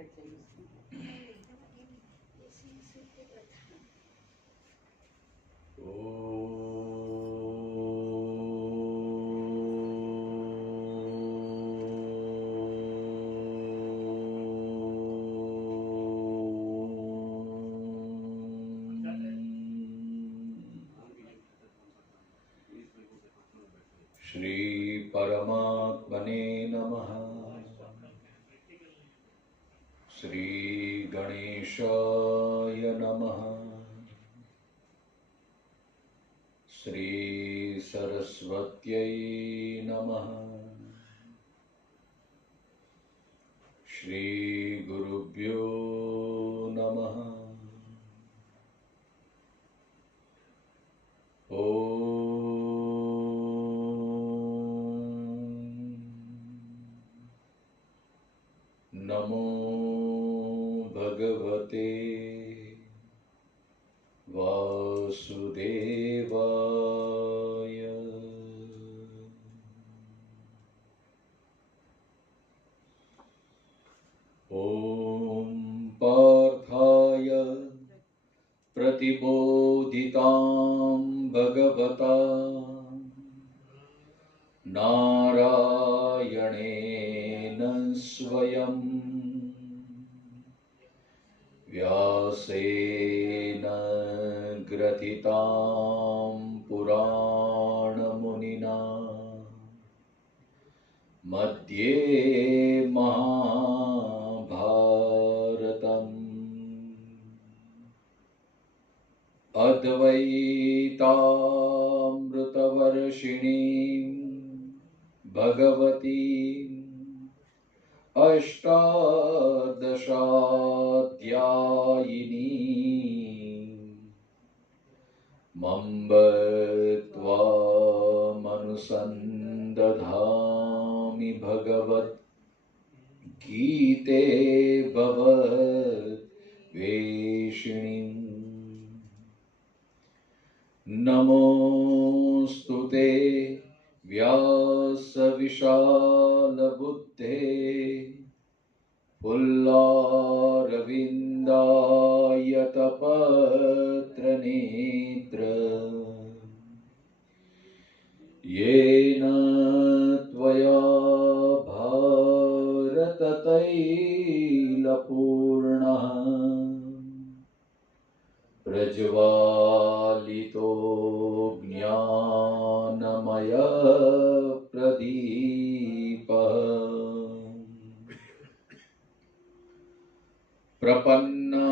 श्री परमात्मने नमः। श्री गणेशाय नमः। श्री सरस्वत्यै नमः। श्री गुरुभ्यो नमः। नमो भगवते वासुदेवाय। ॐ पार्थाय प्रतिबोधितां भगवता नारायणेन स्वयं व्यासेन ग्रथितां पुराणमुनिना मध्ये महाभारतम्। अद्वैतामृतवर्षिणीं भगवतीम् अष्टादशाध्यायिनीम् मम्ब त्वामनुसन्दधामि भगवत् गीते भवद्वेषिणीम्। नमोऽस्तु ते व्यासविशालबुद्धे पुल्लारविन्दायतपत्रनेत्र येन त्वया भारततैलपूर्णः प्रज्वालितो ज्ञानमय प्रदीपः प्रपन्ना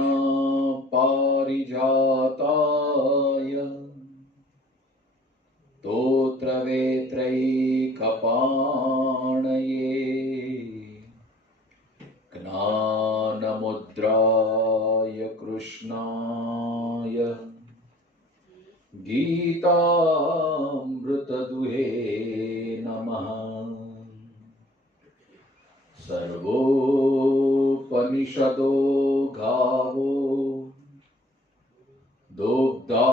पारिजाताय स्तोत्रवेत्रैकपाणये ज्ञानमुद्राय कृष्णाय गीतामृतदुहे नमः। सर्वोपनिषदो गावो दुग्धा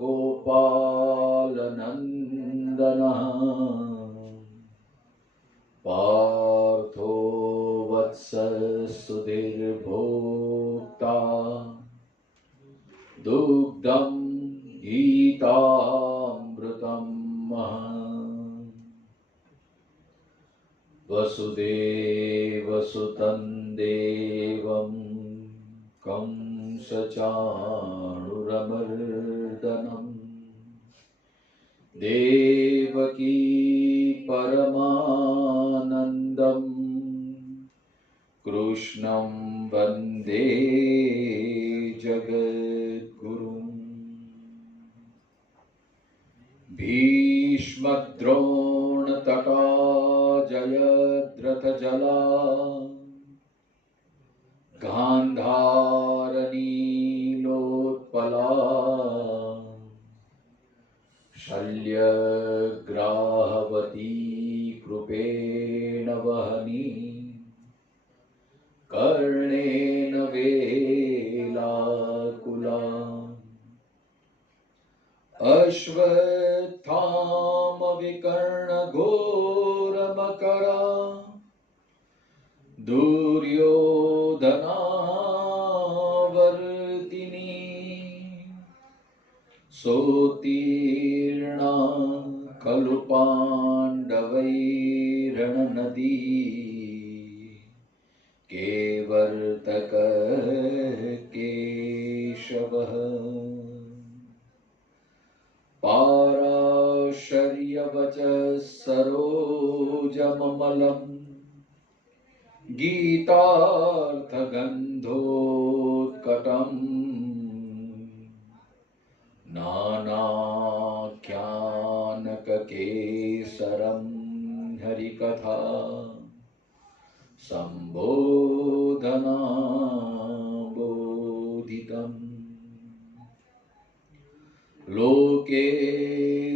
गोपालनन्दनः पार्थो वत्ससुधीर्भोक्ता दुग्धं गीतामृतं महम्। वसुदेवसुतं देवं कंसचाणूरमर्दनं देवकी परमानन्दं कृष्णं वन्दे जगद्गुरुम्। भीष्मद्रोणतटा जयद्रथजला गान्धारनीलोत्पला शल्यग्राहवती कृपेण वहनी कर्णेन वेलाकुला अश्वत्थामविकर्णघोरमकरा दुर्योधनकाञ्चीकुला सोत्तीर्णा खलु पाण्डवैरणनदी केवर्तक केशवः पाराशर्यवचः सरोजममलम् गीतार्थगन्धोत्कटम् नानाख्यानककेसरं हरिकथा सम्बोधनाबोधितम् लोके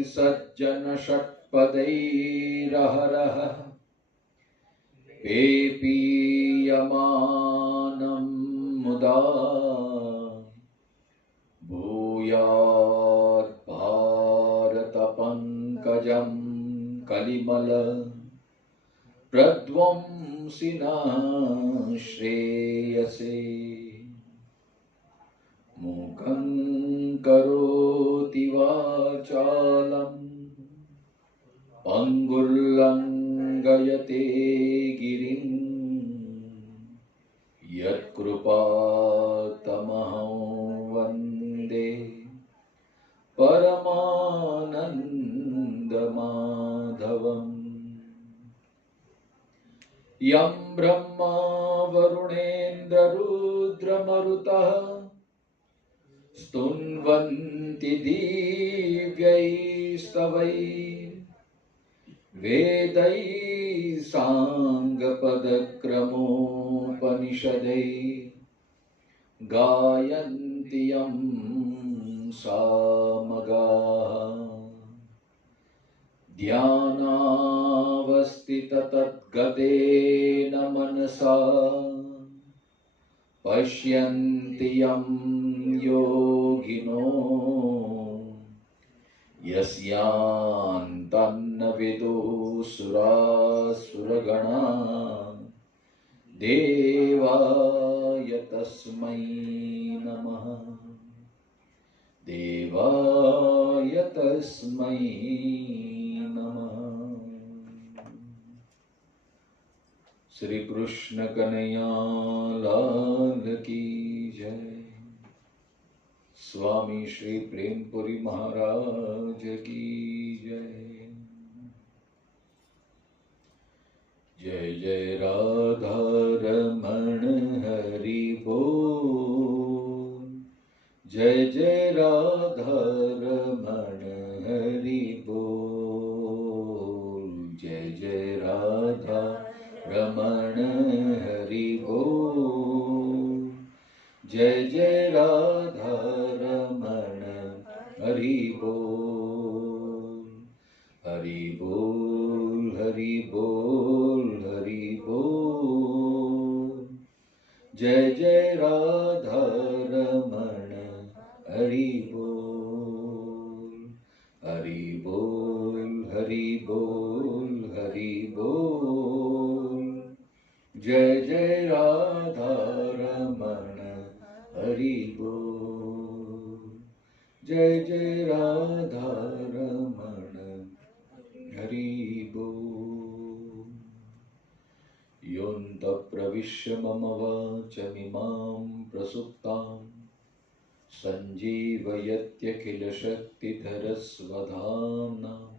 सज्जनषट्पदैरहरः पेपीयमानं मुदा भूयात् भारतपङ्कजं कलिमल प्रध्वंसिनः श्रेयसे मूकं करोति वाचालं पङ्गुल्लङ्घयते गिरिं यत्कृपातमहं वन्दे परमानन्दमाधवम् यं ब्रह्मा वरुणेन्द्ररुद्रमरुतः स्तुन्वन्ति दिव्यैस्तवैः वेदैः साङ्गपदक्रमोपनिषदैः गायन्ति यं सामगाः ध्यानावस्थिततद्गतेन मनसा पश्यन्ति यं योगिनो यस्यान्तन्न विदुसुरासुरगणा देवाय तस्मै नमः देवाय तस्मै नमः। श्री कृष्ण कन्हैया लाल की जय। स्वामी श्री प्रेमपुरी महाराज की जय। जय जय राधा रमण हरि बोल। जय जय राधा रमण हरि बोल। जय जय राधा रमण हरि बोल। जय जय राधा रमण हरि बोल। हरि बोल हरि बोल हरि बोल। जय जय राधा रमण हरि बोल। हरि बोल हरि बोल हरि बोल। जय जय राधा रमण हरि बोल। जय जय राधा रमण हरि बोल। योऽन्तः प्रविश्य मम वाचमिमां प्रसुप्तां सञ्जीवयत्यखिलशक्तिधरस्वधाम्नाम्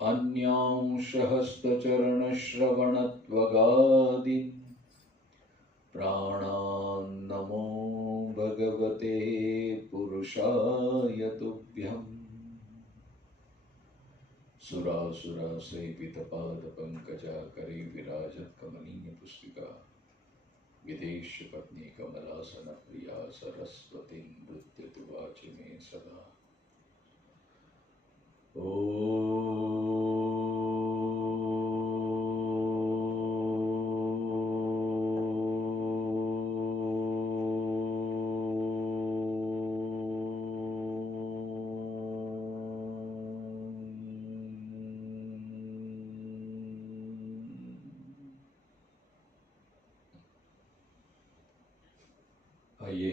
अन्यांशहस्तचरणश्रवणत्वगादीन् प्राणान्नमो भगवते पुरुषाय तुभ्यम्। सुरासुरसेवितपादपङ्कजाकरे विराजत कमनीय पुस्तिका विदेश पत्नी कमलासन प्रिया सरस्वती नृत्यतु वाचि मे सदा। ओ आइए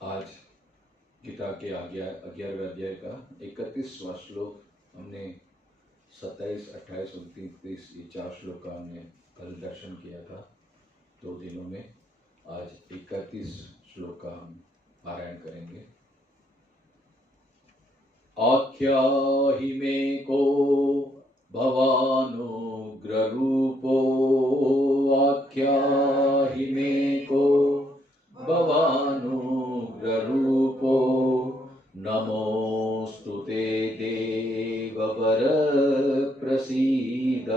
आज गीता के 11वें अध्याय का 31वां श्लोक हमने 27, 28, 29, 30 ये 4 श्लोक का हमने कल दर्शन किया था 2 दिनों में। आज 31 श्लोक का हम पारायण करेंगे। आख्याहि मे को भवानुग्र रूपो, आख्याहि मे को भवानुग्र रूपो, नमोस्तु ते देववर प्रसीद,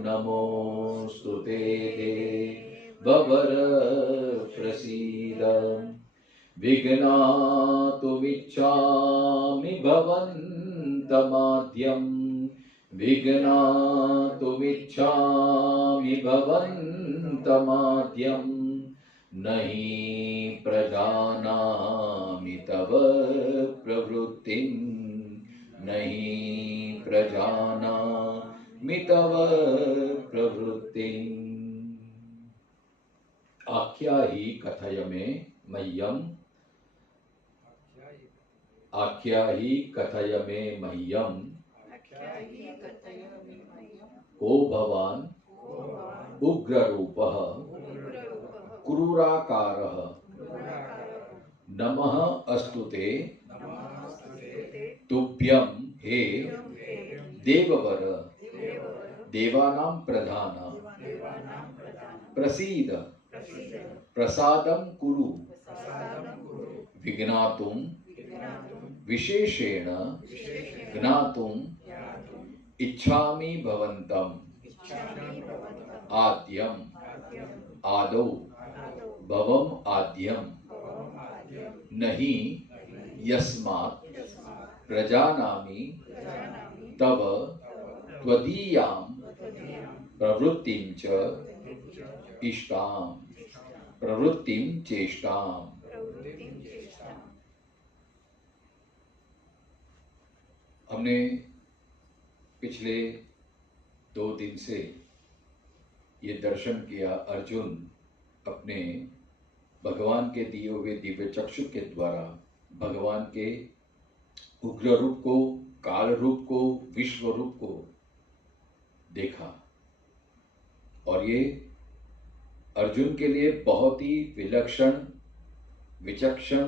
नमोस्तु ते देववर प्रसीद। विघ्नातुमिच्छामि भवन्तमाद्यं, विघ्नातुमिच्छामि भवन्तमाद्यं, नहि प्रजानामि तव प्रवृत्तिं, नहि प्रजानामि तव प्रवृत्तिम्। आख्याहि कथय मे मह्यम्, आख्याहि कथय मे मह्यम्, को भवान् उग्ररूपः क्रूराकारः, नमः अस्तुते तुभ्यं हे देववर, देवानां प्रधान, प्रसीद प्रसादं कुरु, विघ्नातुं विशेषेण ज्ञातुम् इच्छामि भवन्तम्, आद्यम् आदौ भवम् आद्यम्, नहि यस्मात् प्रजानामि तव त्वदीयां प्रवृत्तिं च इष्टाम्, प्रवृत्तिं चेष्टाम्। हमने पिछले 2 दिन से ये दर्शन किया, अर्जुन अपने भगवान के दिए हुए दिव्य चक्षु के द्वारा भगवान के उग्र रूप को, काल रूप को, विश्व रूप को देखा। और ये अर्जुन के लिए बहुत ही विलक्षण, विचक्षण,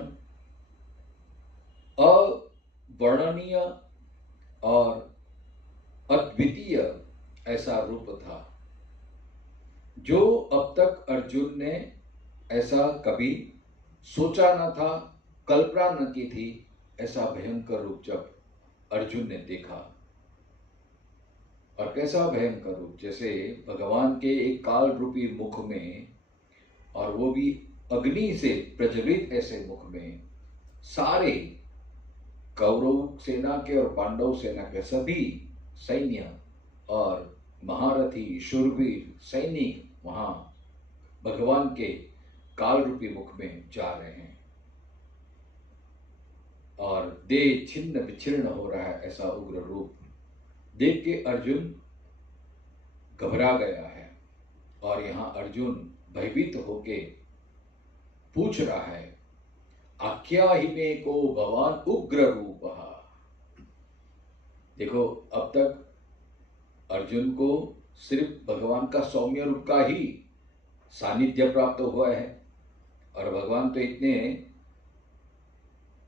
अवर्णनीय और अद्वितीय ऐसा रूप था जो अब तक अर्जुन ने ऐसा कभी सोचा न था, कल्पना न की थी। ऐसा भयंकर रूप जब अर्जुन ने देखा, और कैसा भयंकर रूप, जैसे भगवान के एक काल रूपी मुख में, और वो भी अग्नि से प्रज्वलित ऐसे मुख में, सारे कौरव सेना के और पांडव सेना के सभी सैन्य और महारथी शूरवीर सैनिक वहां भगवान के काल रूपी मुख में जा रहे हैं, और देह छिन्न विच्छिन्न हो रहा है। ऐसा उग्र रूप देख के अर्जुन घबरा गया है, और यहाँ अर्जुन भयभीत होके पूछ रहा है, आख्याहि मे को भवान उग्र रूपः। देखो, अब तक अर्जुन को सिर्फ भगवान का सौम्य रूप का ही सानिध्य प्राप्त हुआ है, और भगवान तो इतने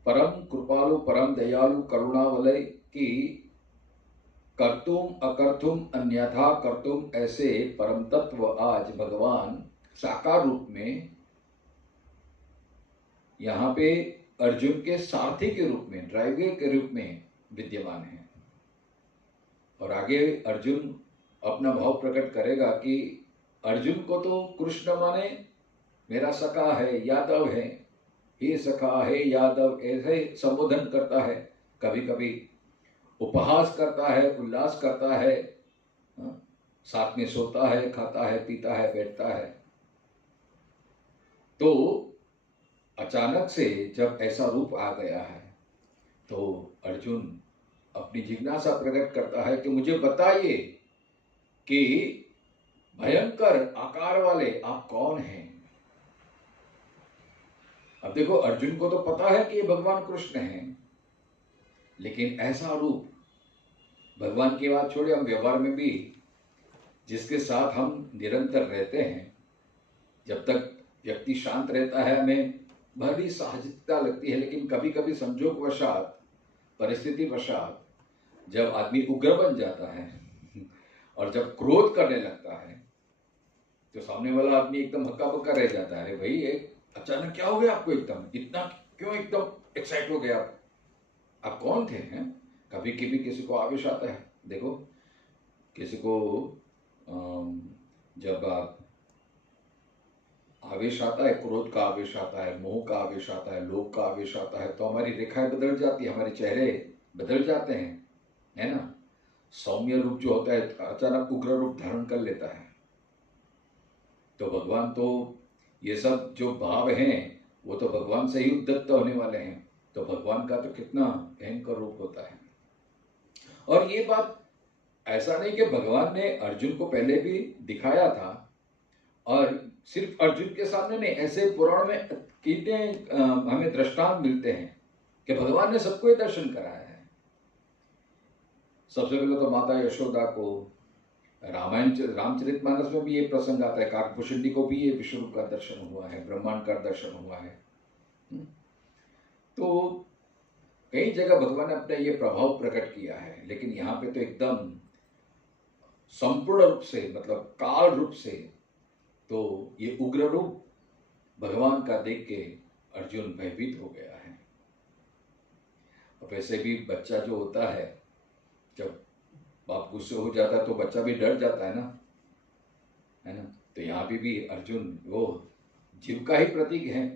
परम कृपालु, परम दयालु, करुणावलय की कर्तुम अकर्तुम अन्यथा कर्तुम ऐसे परम तत्व आज भगवान साकार रूप में यहाँ पे अर्जुन के सारथी के रूप में, ड्राइवर के रूप में विद्यमान है। और आगे अर्जुन अपना भाव प्रकट करेगा कि अर्जुन को तो कृष्ण माने मेरा सखा है, यादव है, हे सखा है यादव, ऐसे संबोधन करता है। कभी कभी उपहास करता है, उल्लास करता है, साथ में सोता है, खाता है, पीता है, बैठता है। तो अचानक से जब ऐसा रूप आ गया है तो अर्जुन अपनी जिज्ञासा प्रकट करता है कि मुझे बताइए कि भयंकर आकार वाले आप कौन हैं। अब देखो अर्जुन को तो पता है कि ये भगवान कृष्ण हैं, लेकिन ऐसा रूप, भगवान की बात छोड़िए, हम व्यवहार में भी जिसके साथ हम निरंतर रहते हैं, जब तक व्यक्ति शांत रहता है हमें भली सहजता लगती है, लेकिन कभी कभी संजोगवशात, परिस्थितिवशात जब आदमी उग्र बन जाता है और जब क्रोध करने लगता है, तो सामने वाला आदमी एकदम हक्का बक्का रह जाता है। भाई एक अचानक क्या हो गया आपको, एकदम इतना क्यों एकदम एक्साइट हो गया आप कौन थे हैं? कभी कभी किसी को आवेश आता है, देखो किसी को जब आप आवेश आता है, क्रोध का आवेश आता है, मोह का आवेश आता है, लोभ का आवेश आता है, तो हमारी रेखाएं बदल जाती है, हमारे चेहरे बदल जाते हैं, है ना। सौम्य रूप जो होता है अचानक उग्र रूप धारण कर लेता है। तो भगवान तो ये सब जो भाव हैं वो तो भगवान से ही उद्दत्त होने वाले हैं, तो भगवान का तो कितना भयंकर रूप होता है। और ये बात ऐसा नहीं कि भगवान ने अर्जुन को पहले भी दिखाया था, और सिर्फ अर्जुन के सामने नहीं, ऐसे पुराण में कितने हमें दृष्टांत मिलते हैं कि भगवान ने सबको ही दर्शन कराया है। सबसे पहले तो माता यशोदा को रामायण रामचरितमानस में भी ये प्रसंग आता है, काकभूषणी को भी ये विश्वरूप का दर्शन हुआ है, ब्रह्मांड का दर्शन हुआ है। तो कई जगह भगवान ने अपना ये प्रभाव प्रकट किया है, लेकिन यहाँ पे तो एकदम संपूर्ण रूप से, मतलब काल रूप से, तो ये उग्र रूप भगवान का देख के अर्जुन भयभीत हो गया है। और वैसे भी बच्चा जो होता है, जब बाप गुस्से हो जाता है तो बच्चा भी डर जाता है ना। तो यहाँ भी अर्जुन वो जीव का ही प्रतीक है,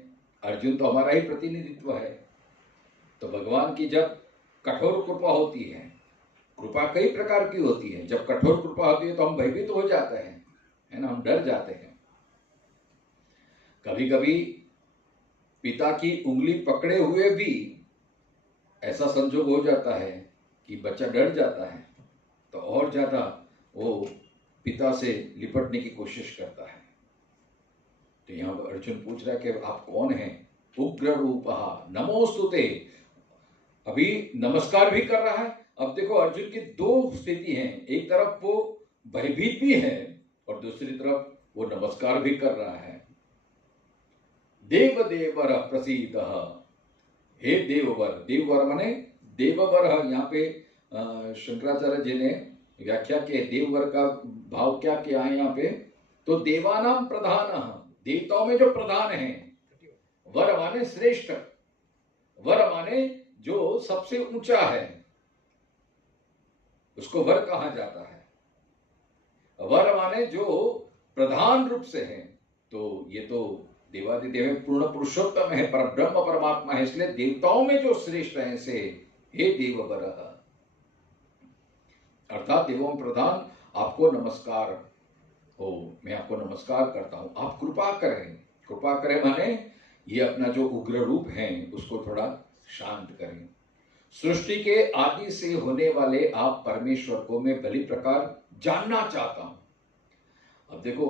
अर्जुन तो हमारा ही प्रतिनिधित्व है। तो भगवान की जब कठोर कृपा होती है, कृपा कई प्रकार की होती है, जब कठोर कृपा होती है तो हम भयभीत हो जाते हैं, है ना, हम डर जाते हैं। कभी कभी पिता की उंगली पकड़े हुए भी ऐसा संजोग हो जाता है कि बच्चा डर जाता है, तो और ज्यादा वो पिता से लिपटने की कोशिश करता है। तो यहाँ पर अर्जुन पूछ रहा है कि आप कौन हैं? उग्र रूपः नमोस्तुते, अभी नमस्कार भी कर रहा है। अब देखो अर्जुन की दो स्थिति है, एक तरफ वो भयभीत भी है और दूसरी तरफ वो नमस्कार भी कर रहा है। देव देवर प्रसीद, हे देववर, देववर माने देववर। यहाँ पे शंकराचार्य जी ने व्याख्या की, देववर का भाव क्या किया है यहाँ पे, तो देवानाम प्रधान, देवताओं में जो प्रधान है, वर माने श्रेष्ठ, वर माने जो सबसे ऊंचा है उसको वर कहा जाता है। वर माने जो प्रधान रूप से है, तो ये तो देवादिदेव में पूर्ण पुरुषोत्तम है, पर ब्रह्म परमात्मा है, इसलिए देवताओं में जो श्रेष्ठ है से हे देववर, अर्थात देवों प्रधान आपको नमस्कार हो, मैं आपको नमस्कार करता हूं, आप कृपा करें। कृपा करें माने ये अपना जो उग्र रूप है उसको थोड़ा शांत करें। सृष्टि के आदि से होने वाले आप परमेश्वर को मैं भली प्रकार जानना चाहता हूं। अब देखो,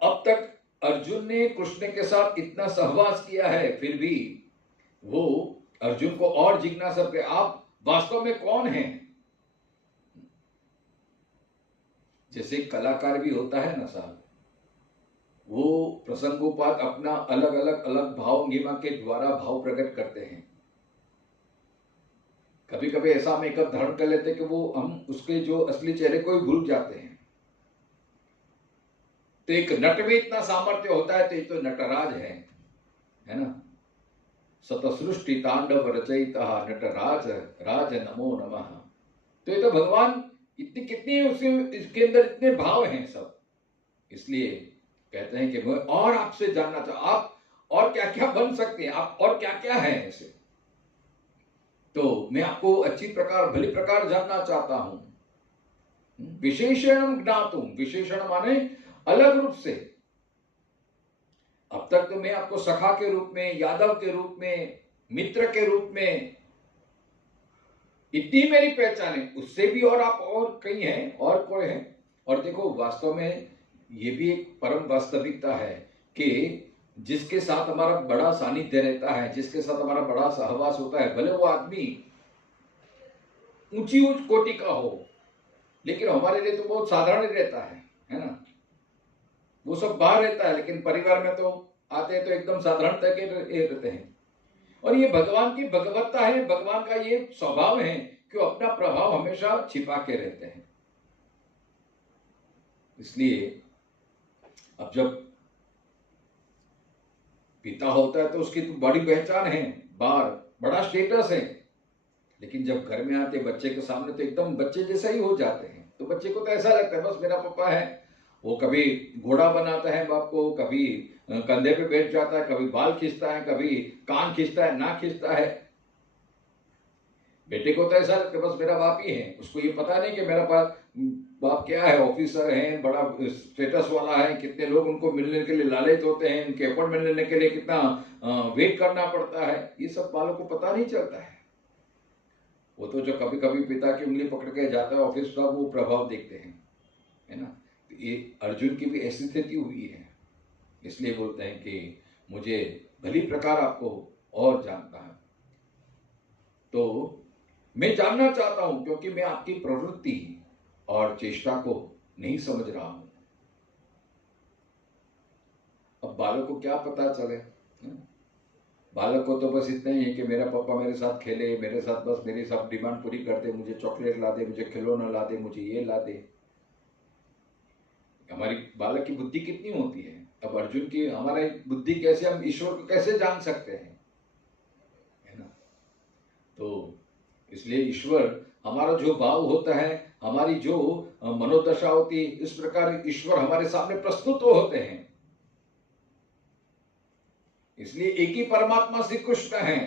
अब तक अर्जुन ने कृष्ण के साथ इतना सहवास किया है, फिर भी वो अर्जुन को और जिज्ञासा पे, आप वास्तव में कौन हैं? जैसे कलाकार भी होता है ना साहब, वो प्रसंगोपात अपना अलग अलग भावभंगिमा के द्वारा भाव प्रकट करते हैं। कभी कभी ऐसा मेकअप धारण कर लेते हैं कि वो हम उसके जो असली चेहरे को ही भूल जाते हैं। तो एक नट में इतना सामर्थ्य होता है, तो ये तो नटराज है ना। सतसृष्टि तांडव रचयिता नटराज राज नमो नमः। तो ये तो भगवान इतनी कितनी उसके इसके अंदर इतने भाव हैं सब, इसलिए कहते हैं कि मैं और आपसे जानना चाहता, आप और क्या क्या बन सकते हैं, आप और क्या क्या है ऐसे, तो मैं आपको अच्छी प्रकार भली प्रकार जानना चाहता हूं। विशेषण ज्ञातुम, विशेषण माने अलग रूप से। अब तक तो मैं आपको सखा के रूप में, यादव के रूप में, मित्र के रूप में, इतनी मेरी पहचान है, उससे भी और आप और कई हैं, और कोई हैं। और देखो वास्तव में ये भी एक परम वास्तविकता है कि जिसके साथ हमारा बड़ा सानिध्य रहता है, जिसके साथ हमारा बड़ा सहवास होता है, भले वो आदमी ऊंची उच्च कोटि का हो, लेकिन हमारे लिए तो बहुत साधारण रहता है ना। वो सब बाहर रहता है, लेकिन परिवार में तो आते हैं तो एकदम साधारणता के रहते हैं। और ये भगवान की भगवत्ता है, भगवान का ये स्वभाव है कि वो अपना प्रभाव हमेशा छिपा के रहते हैं। इसलिए अब जब पिता होता है तो उसकी तो बड़ी पहचान है, बाहर बड़ा स्टेटस है, लेकिन जब घर में आते बच्चे के सामने तो एकदम बच्चे जैसा ही हो जाते हैं। तो बच्चे को तो ऐसा लगता है बस मेरा पापा है। वो कभी घोड़ा बनाता है बाप को, कभी कंधे पे बैठ जाता है, कभी बाल खींचता है, कभी कान खींचता है, नाक खींचता है। बेटे को तो ऐसा लगता है बस मेरा बाप ही है। उसको ये पता नहीं कि मेरा बाप क्या है, ऑफिसर है, बड़ा स्टेटस वाला है, कितने लोग उनको मिलने के लिए लालच होते हैं, उनके अपॉइंटमेंट लेने के लिए कितना वेट करना पड़ता है, ये सब बालों को पता नहीं चलता है। वो तो जो कभी कभी पिता की उंगली पकड़ के जाता है ऑफिस का, वो प्रभाव देखते हैं, है ना। तो ये अर्जुन की भी ऐसी स्थिति हुई है, इसलिए बोलते हैं कि मुझे भली प्रकार आपको और जानता है। तो मैं जानना चाहता हूं क्योंकि मैं आपकी प्रवृत्ति और चेष्टा को नहीं समझ रहा हूं। अब बालक को क्या पता चले, बालक को तो बस इतना ही है कि मेरा पापा मेरे साथ खेले, मेरे साथ बस मेरी सब डिमांड पूरी कर दे, मुझे चॉकलेट ला दे, मुझे खिलौना ला दे, मुझे ये ला दे। हमारी बालक की बुद्धि कितनी होती है। अब अर्जुन की हमारी बुद्धि कैसे, हम ईश्वर को कैसे जान सकते हैं, है ना। तो इसलिए ईश्वर, हमारा जो भाव होता है, हमारी जो मनोदशा होती है, इस प्रकार ईश्वर हमारे सामने प्रस्तुत होते हैं। इसलिए एक ही परमात्मा श्री कृष्ण है।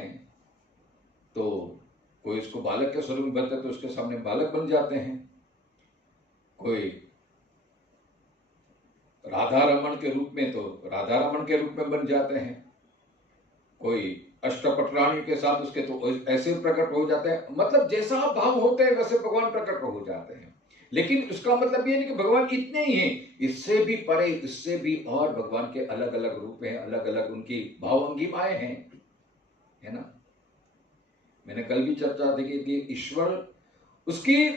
तो कोई इसको बालक के स्वरूप में बनता तो उसके सामने बालक बन जाते हैं, कोई राधा रमन के रूप में तो राधा रमन के रूप में बन जाते हैं, कोई अष्टपटराणी के साथ उसके तो ऐसे प्रकट हो जाते हैं। मतलब जैसा भाव होते हैं वैसे भगवान प्रकट हो जाते हैं। लेकिन उसका मतलब ये नहीं कि भगवान इतने ही हैं, इससे भी परे, इससे भी और भगवान के अलग अलग रूप हैं, अलग अलग उनकी भावांगिमाएं हैं, है ना। मैंने कल भी चर्चा देखी कि ईश्वर, उसकी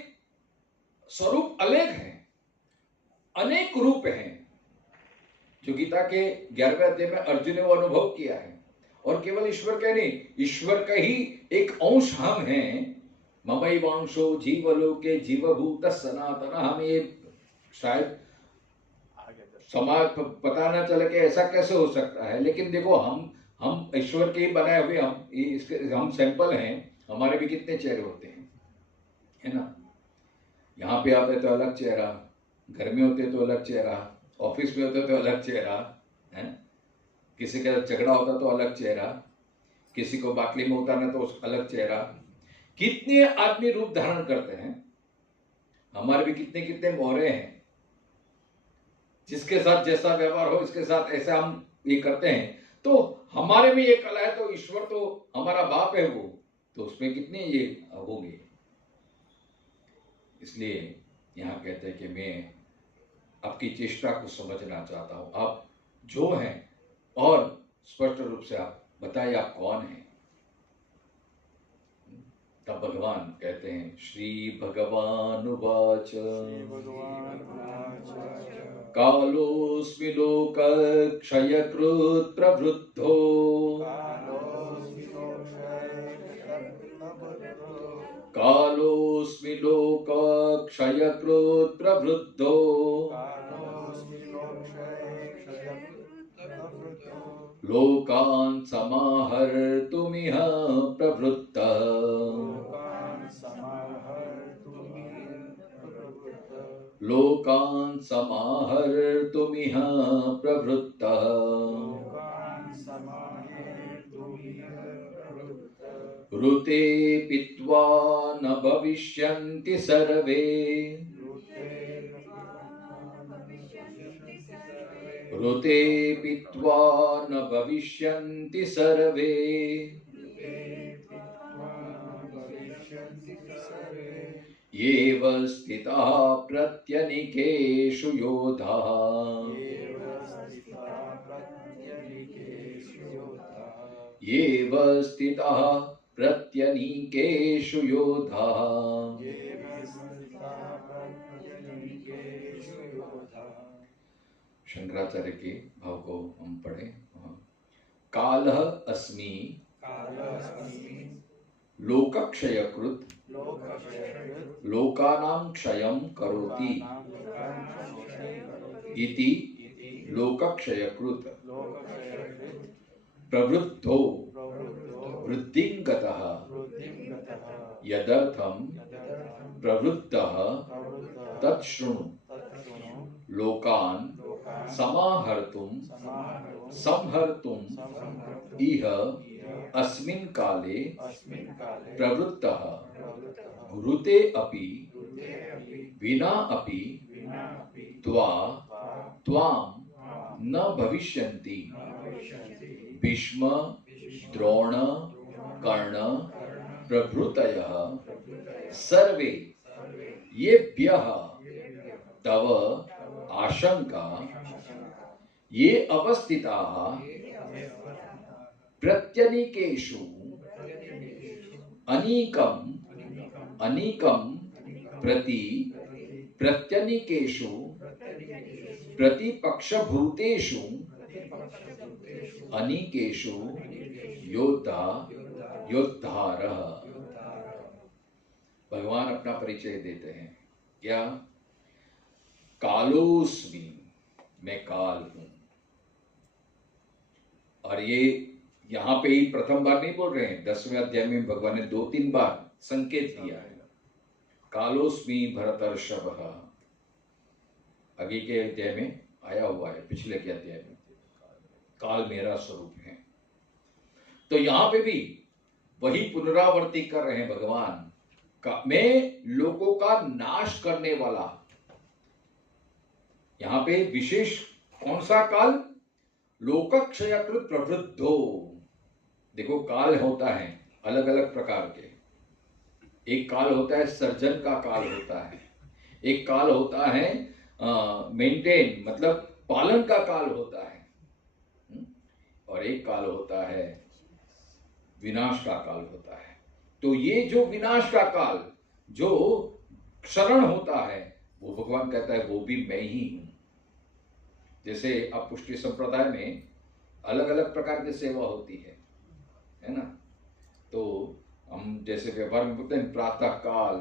स्वरूप अलग है, अनेक रूप हैं, जो गीता के 11वें अध्याय में अर्जुन ने वो अनुभव किया है। और केवल ईश्वर का नहीं, ईश्वर का ही एक अंश हम हैं। ममैवांशो जीवलोके जीवभूत सनातन। हम ये शायद समाज पता ना चले कि ऐसा कैसे हो सकता है, लेकिन देखो हम ईश्वर के ही बनाए हुए, हम सैंपल हैं। हमारे भी कितने चेहरे होते हैं, है ना। यहाँ पे आते तो अलग चेहरा, घर में होते तो अलग चेहरा, ऑफिस में होते तो अलग चेहरा, है। किसी का झगड़ा होता तो अलग चेहरा, किसी को बाटली में उतारना तो अलग चेहरा। कितने आदमी रूप धारण करते हैं। हमारे भी कितने कितने मोहरे हैं, जिसके साथ जैसा व्यवहार हो इसके साथ ऐसा हम ये करते हैं। तो हमारे में ये कला है, तो ईश्वर तो हमारा बाप है वो, तो उसमें कितने ये होंगे। इसलिए यहां कहते हैं कि मैं आपकी चेष्टा को समझना चाहता हूं, आप जो हैं और स्पष्ट रूप से आप बताइए आप कौन हैं। तब भगवान कहते हैं, श्री भगवान उवाच कालोऽस्मि लोकक्षयकृत् प्रवृद्धो कालोऽस्मि लोकक्षयकृत् प्रवृद्धो लोकान् समाहर्तुमिह प्रवृत्तः लोकान् समाहर्तुमिह प्रवृत्तः ऋते पीत्वा न भविष्यन्ति सर्वे ऋते पीत्वा न भविष्यन्ति सर्वे येव स्थिताः प्रत्यनीकेषु योधाः येव स्थितः प्रत्यनीकेषु योधाः। शंकराचार्य के भाव को हम पढ़े। कालः अस्मि लोकक्षयकृत् लोकानां क्षयं करोति इति लोकक्षयकृत् प्रवृद्धो वृद्धिं गतः यदर्थं प्रवृद्धः तच्छृणु लोकान् समाहर्तुं संहर्तुं इह अस्मिन् काले प्रवृत्तः घुरुते अपि विना अपि त्वां न भविष्यन्ति भीष्म द्रोण कर्ण प्रभृतयः सर्वे येभ्यः तव आशंका ये अवस्थिताः प्रत्यनीकेषु अनीकं प्रति प्रत्यनीकेषु प्रतिपक्षभूतेषु अनीकेषु योद्धारः। भगवान अपना परिचय देते हैं क्या? कालोस्मि, मैं काल हूं। और ये यहां पे ही प्रथम बार नहीं बोल रहे हैं, 10वें अध्याय में भगवान ने 2-3 बार संकेत दिया है। कालोस्मि भरतर्षभः आगे के अध्याय में आया हुआ है, पिछले के अध्याय में काल मेरा स्वरूप है। तो यहां पे भी वही पुनरावृत्ति कर रहे हैं भगवान का, मैं लोगों का नाश करने वाला। यहां पे विशेष कौन सा काल? लोकक्षयकृत प्रवृद्धो। देखो काल होता है अलग अलग प्रकार के। एक काल होता है सर्जन का काल होता है, एक काल होता है मेंटेन मतलब पालन का काल होता है, और एक काल होता है विनाश का काल होता है। तो ये जो विनाश का काल जो क्षरण होता है वो भगवान कहता है वो भी मैं ही हूं। जैसे अब पुष्टि संप्रदाय में अलग अलग प्रकार की सेवा होती है ना। तो हम जैसे व्यवहार में बोलते हैं प्रातः काल,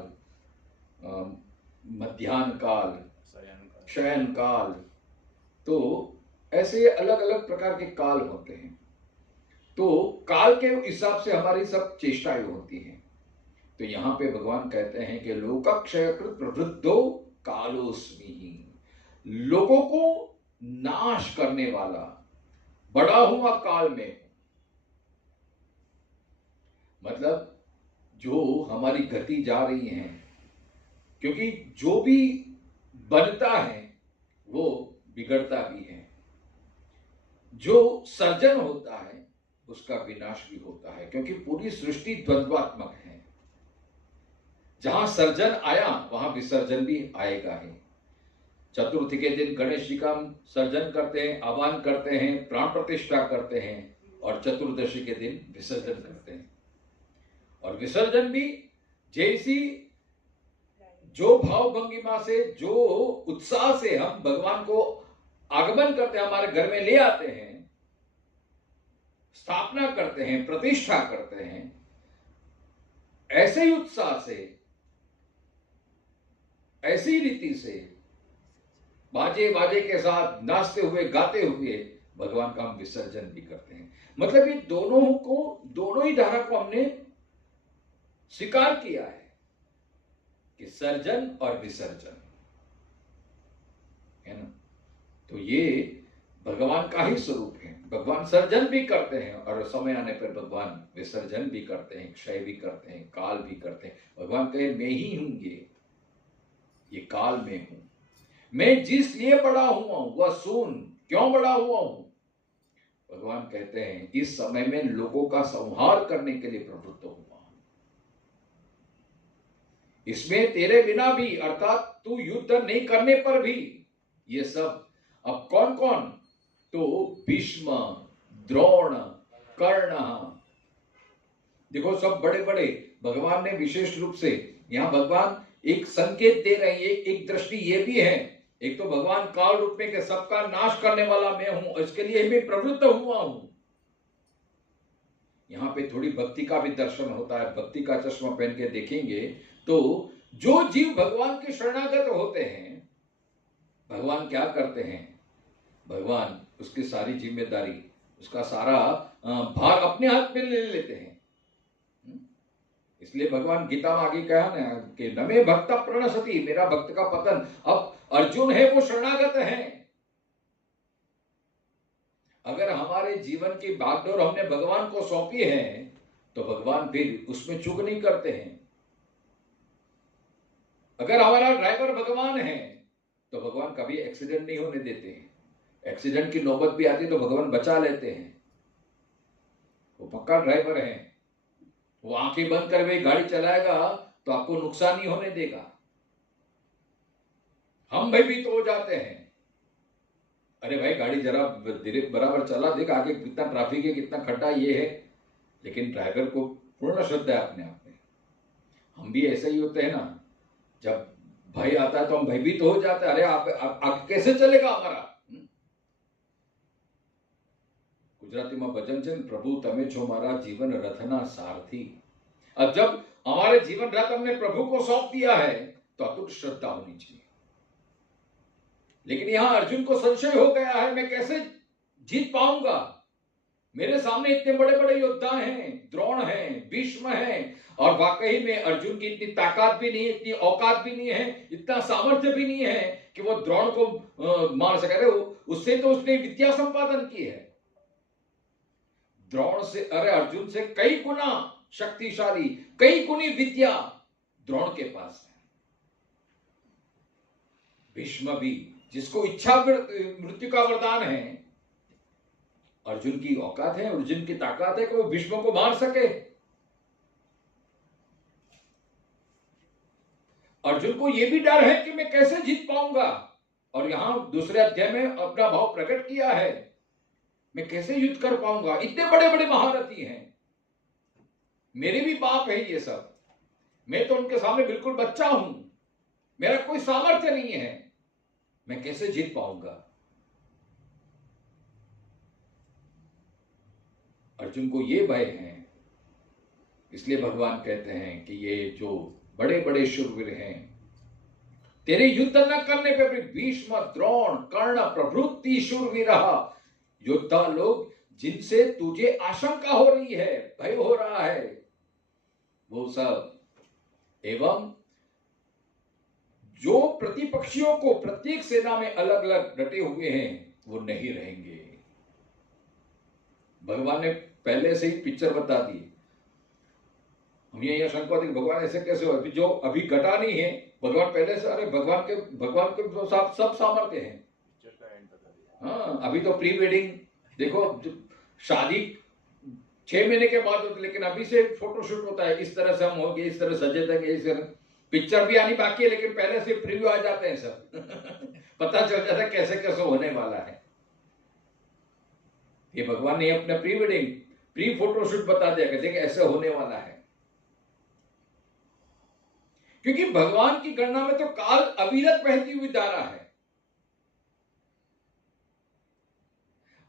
मध्याह्न काल, शयन काल, तो ऐसे अलग अलग प्रकार के काल होते हैं। तो काल के हिसाब से हमारी सब चेष्टाएं होती हैं। तो यहाँ पे भगवान कहते हैं कि लोकक्षयकृत प्रवृद्धो कालोस्मि, लोगों को नाश करने वाला बड़ा हुआ काल में। मतलब जो हमारी गति जा रही है, क्योंकि जो भी बनता है वो बिगड़ता भी है, जो सर्जन होता है उसका विनाश भी होता है, क्योंकि पूरी सृष्टि द्वंद्वात्मक है। जहां सर्जन आया वहां विसर्जन भी आएगा ही। चतुर्थी के दिन गणेश जी का सर्जन करते हैं, आह्वान करते हैं, प्राण प्रतिष्ठा करते हैं, और चतुर्दशी के दिन विसर्जन करते हैं। और विसर्जन भी जैसी जो भाव भंगिमा से, जो उत्साह से हम भगवान को आगमन करते हैं, हमारे घर में ले आते हैं, स्थापना करते हैं, प्रतिष्ठा करते हैं, ऐसे ही उत्साह से, ऐसी रीति से बाजे बाजे के साथ नाचते हुए गाते हुए भगवान का हम विसर्जन भी करते हैं। मतलब ये दोनों ही धारा को हमने स्वीकार किया है कि सर्जन और विसर्जन है ना। तो ये भगवान का ही स्वरूप है। भगवान सर्जन भी करते हैं और समय आने पर भगवान विसर्जन भी करते हैं, क्षय भी करते हैं, काल भी करते हैं। भगवान कहे मैं ही हूं, ये काल में हूं, मैं जिस लिए बड़ा हुआ हूं वह सुन, क्यों बड़ा हुआ हूं। भगवान कहते हैं इस समय में लोगों का संहार करने के लिए प्रवृत्त हुआ। इसमें तेरे बिना भी, अर्थात तू युद्ध नहीं करने पर भी ये सब। अब कौन कौन? तो भीष्म, द्रोण, कर्णः। देखो सब बड़े बड़े भगवान ने विशेष रूप से यहाँ भगवान एक संकेत दे रहे हैं, एक दृष्टि ये भी है। एक तो भगवान काल रूप में के सबका नाश करने वाला मैं हूं, इसके लिए मैं प्रवृत्त हुआ हूं। यहाँ पे थोड़ी भक्ति का भी दर्शन होता है। भक्ति का चश्मा पहन के देखेंगे तो जो जीव भगवान के शरणागत होते हैं, भगवान क्या करते हैं, भगवान उसकी सारी जिम्मेदारी, उसका सारा भार अपने हाथ में ले लेते हैं। इसलिए भगवान गीता में आगे कहा ना कि न मे भक्त प्रणशति, मेरा भक्त का पतन। अब अर्जुन है वो शरणागत है। अगर हमारे जीवन की बागडोर हमने भगवान को सौंपी है तो भगवान फिर उसमें चूक नहीं करते हैं। अगर हमारा ड्राइवर भगवान है तो भगवान कभी एक्सीडेंट नहीं होने देते हैं। एक्सीडेंट की नौबत भी आती है तो भगवान बचा लेते हैं। वो पक्का ड्राइवर है, वो आंखें बंद कर वे गाड़ी चलाएगा तो आपको नुकसान नहीं होने देगा। हम भयभीत हो जाते हैं, अरे भाई गाड़ी जरा धीरे बराबर चला, देख आगे कितना ट्रैफिक है, कितना खड्डा ये है। लेकिन ड्राइवर को पूर्ण श्रद्धा है अपने आप में। हम भी ऐसे ही होते हैं ना, जब भय आता है तो हम भयभीत हो जाते हैं, अरे आप कैसे चलेगा हमारा। गुजराती में भजन है, प्रभु तमे छो मारा जीवन रथना सारथी। अब जब हमारे जीवन रथ हमने प्रभु को सौंप दिया है तो अतुट श्रद्धा होनी चाहिए। लेकिन यहां अर्जुन को संशय हो गया है, मैं कैसे जीत पाऊंगा। मेरे सामने इतने बड़े बड़े योद्धा हैं, द्रोण हैं, भीष्म हैं, और वाकई में अर्जुन की इतनी ताकत भी नहीं, इतनी औकात भी नहीं है, इतना सामर्थ्य भी नहीं है कि वो द्रोण को मार सके। उससे तो उसने विद्या संपादन की है। द्रोण से, अरे अर्जुन से कई गुना शक्तिशाली, कई गुनी विद्या द्रोण के पास है। भीष्म भी, जिसको इच्छा मृत्यु का वरदान है, अर्जुन की औकात है, अर्जुन की ताकत है कि वो भीष्म को मार सके। अर्जुन को यह भी डर है कि मैं कैसे जीत पाऊंगा। और यहां दूसरे अध्याय में अपना भाव प्रकट किया है, मैं कैसे युद्ध कर पाऊंगा। इतने बड़े बड़े महारथी हैं, मेरे भी बाप है ये सब, मैं तो उनके सामने बिल्कुल बच्चा हूं, मेरा कोई सामर्थ्य नहीं है, मैं कैसे जीत पाऊंगा। अर्जुन को ये भय है। इसलिए भगवान कहते हैं कि ये जो बड़े बड़े शूरवीर हैं, तेरे युद्ध न करने पे भी भीष्म, द्रोण, कर्ण प्रभृति शूरवीर, योद्धा लोग जिनसे तुझे आशंका हो रही है, भय हो रहा है, वो सब, एवं जो प्रतिपक्षियों को प्रत्येक सेना में अलग अलग डटे हुए हैं, वो नहीं रहेंगे। भगवान ने पहले से ही पिक्चर बता दी। हम ये शंका होती भगवान ऐसे कैसे हो, जो अभी घटा नहीं है, भगवान पहले से, अरे भगवान के तो सब सामर्थ्य है। हाँ, अभी तो प्री वेडिंग देखो, शादी 6 महीने के बाद होती, लेकिन अभी से फोटोशूट होता है, इस तरह से हम होंगे, इस तरह सजे देंगे, इस तरह। पिक्चर भी आनी बाकी है, लेकिन पहले से प्रीव्यू आ जाते हैं सब पता चल जाता है कैसे कैसे होने वाला है। ये भगवान ने अपना प्री वेडिंग, प्री फोटोशूट बता दिया, कहते ऐसे होने वाला है। क्योंकि भगवान की गणना में तो काल अविरत बहती हुई धारा है।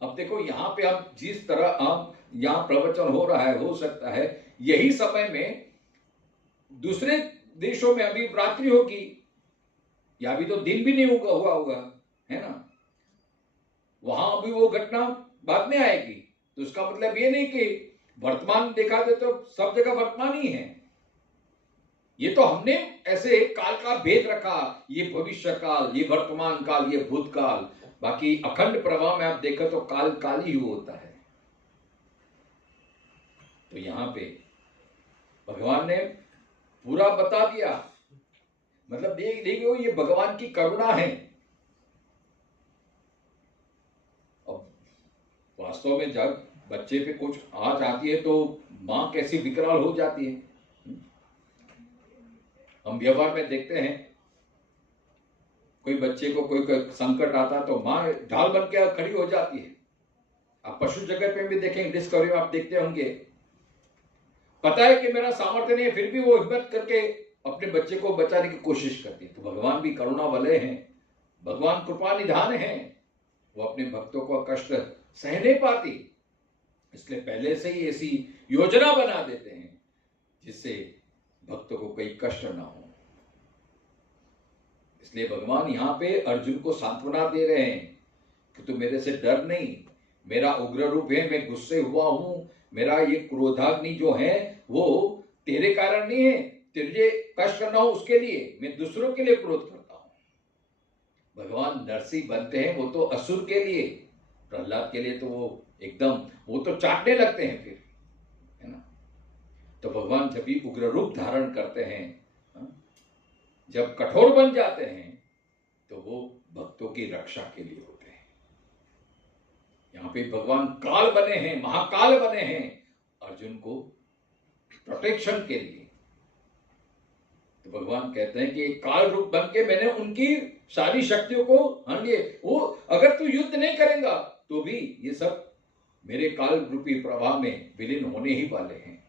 अब देखो यहां पे अब जिस तरह अब यहां प्रवचन हो रहा है, हो सकता है यही समय में दूसरे देशों में अभी रात्रि होगी, या अभी तो दिन भी नहीं हुआ होगा, है ना। वहां अभी वो घटना बाद में आएगी, तो उसका मतलब ये नहीं कि वर्तमान देखा दे तो सब जगह वर्तमान ही है। ये तो हमने ऐसे काल का भेद रखा, ये भविष्य काल, ये वर्तमान काल, ये भूतकाल। बाकी अखंड प्रवाह में आप देखो तो काल काल ही होता है। तो यहां पे भगवान ने पूरा बता दिया, मतलब देखो ये भगवान की करुणा है। अब वास्तव में जब बच्चे पे कुछ आ जाती है तो मां कैसी विकराल हो जाती है। हम व्यवहार में देखते हैं, कोई बच्चे को कोई संकट आता तो मां ढाल बन के खड़ी हो जाती है। आप पशु जगत में भी देखेंगे, डिस्कवरी में आप देखते होंगे, पता है कि मेरा सामर्थ्य नहीं है, फिर भी वो हिम्मत करके अपने बच्चे को बचाने की कोशिश करती है। तो भगवान भी करुणा वाले हैं, भगवान कृपा निधान हैं, वो अपने भक्तों को कष्ट सह नहीं पाती, इसलिए पहले से ही ऐसी योजना बना देते हैं जिससे भक्तों को कोई कष्ट ना हो। इसलिए भगवान यहाँ पे अर्जुन को सांत्वना दे रहे हैं कि तू मेरे से डर नहीं, मेरा उग्र रूप है, मैं गुस्से हुआ हूं, मेरा ये क्रोधाग्नि जो है वो तेरे कारण नहीं है, तुझे कष्ट करना हो उसके लिए, मैं दूसरों के लिए क्रोध करता हूं। भगवान नरसिंह बनते हैं वो तो असुर के लिए, प्रहलाद के लिए तो वो एकदम, वो तो चाटने लगते हैं फिर, है ना। तो भगवान जब भी उग्र रूप धारण करते हैं, जब कठोर बन जाते हैं, तो वो भक्तों की रक्षा के लिए होते हैं। यहां पे भगवान काल बने हैं, महाकाल बने हैं अर्जुन को प्रोटेक्शन के लिए। तो भगवान कहते हैं कि काल रूप बन के मैंने उनकी सारी शक्तियों को वो अगर तू युद्ध नहीं करेगा तो भी ये सब मेरे काल रूपी प्रभाव में विलीन होने ही वाले हैं,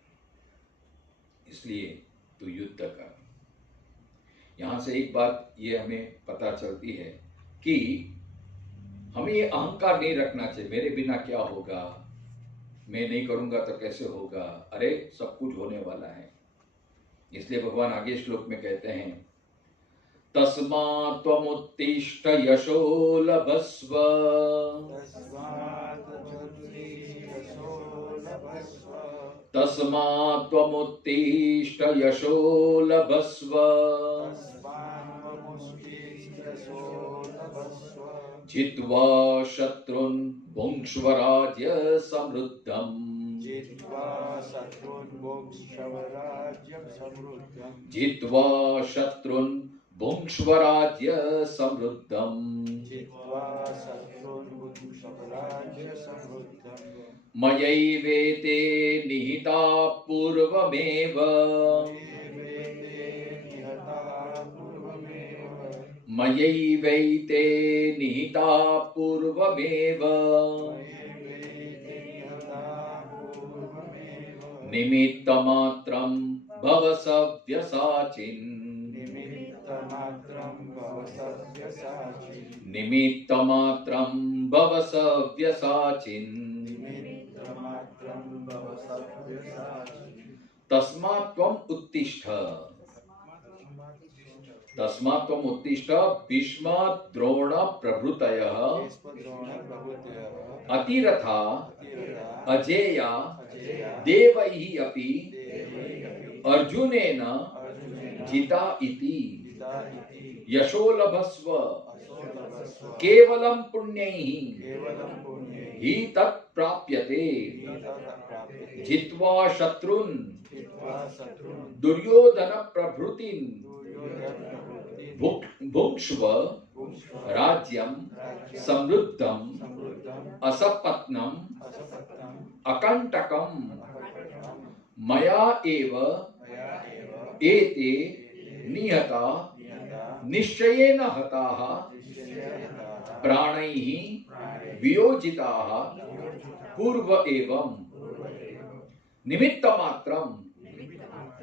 इसलिए तू युद्ध कर। यहां से एक बात ये हमें पता चलती है कि हमें ये अहंकार नहीं रखना चाहिए, मेरे बिना क्या होगा, मैं नहीं करूंगा तो कैसे होगा, अरे सब कुछ होने वाला है। इसलिए भगवान आगे श्लोक में कहते हैं, तस्मात् त्वमुत्तिष्ठ यशो लभस्व, तस्मात् त्वमुत्तिष्ठ यशो लभस्व, जित्वा शत्रुन् भुङ्क्ष्व राज्य समृद्धम्, जित्वा शत्रुन् भुङ्क्ष्व राज्य समृद्धम्, मयैवेते निहिता पूर्वमेव, मयैवैते निहिता पूर्वमेव, निमित्तमात्रं भव सव्यसाचिन्, निमित्तमात्रं भव सव्यसाचिन्, तस्मात् त्वम् उत्तिष्ठ, तस्मात् त्वम् उत्तिष्ठ भीष्म द्रोण प्रभृतयः अतिरथा अजेया देवैः अपि अर्जुनेन जिता इति यशो लभस्व केवलं पुण्यैः हि तत् प्राप्यते, जित्वा शत्रुन् दुर्योधन प्रभृतिन् भुङ्क्ष्व राज्यं समृद्धम् असपत्नम् अकंटकम् मया एव एते निहता निश्चयेन हताः प्राणैः वियोजिताः पूर्व एवं निमित्तमात्रं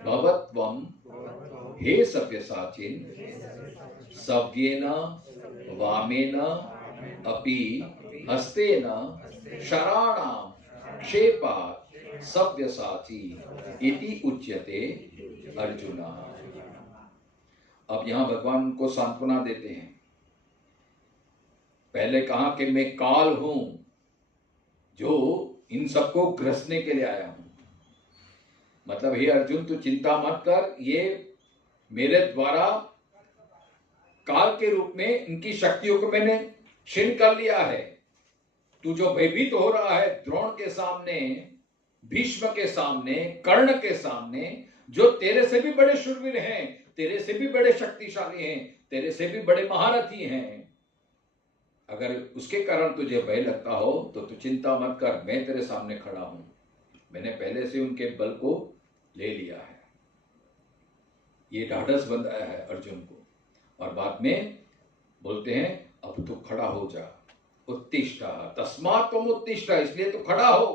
भवत्वं हे सव्यसाचिन्, सव्येन वामेन अपि हस्तेन शराणां क्षेपात् सव्यसाची इति उच्यते अर्जुन। अब यहां भगवान को सांत्वना देते हैं। पहले कहा कि मैं काल हूं जो इन सबको ग्रसने के लिए आया हूं, मतलब हे अर्जुन तू चिंता मत कर, ये मेरे द्वारा काल के रूप में इनकी शक्तियों को मैंने क्षीण कर लिया है। तू जो भयभीत हो रहा है द्रोण के सामने, भीष्म के सामने, कर्ण के सामने, जो तेरे से भी बड़े शूरवीर हैं, तेरे से भी बड़े शक्तिशाली हैं, तेरे से भी बड़े महारथी हैं, अगर उसके कारण तुझे भय लगता हो तो तू चिंता मत कर, मैं तेरे सामने खड़ा हूं, मैंने पहले से उनके बल को ले लिया है। ये ढाढ़स बंधाया है अर्जुन को, और बाद में बोलते हैं अब तू खड़ा हो जा उत्तिष्ठ, तस्मात् त्वम उत्तिष्ठ, इसलिए तो खड़ा हो।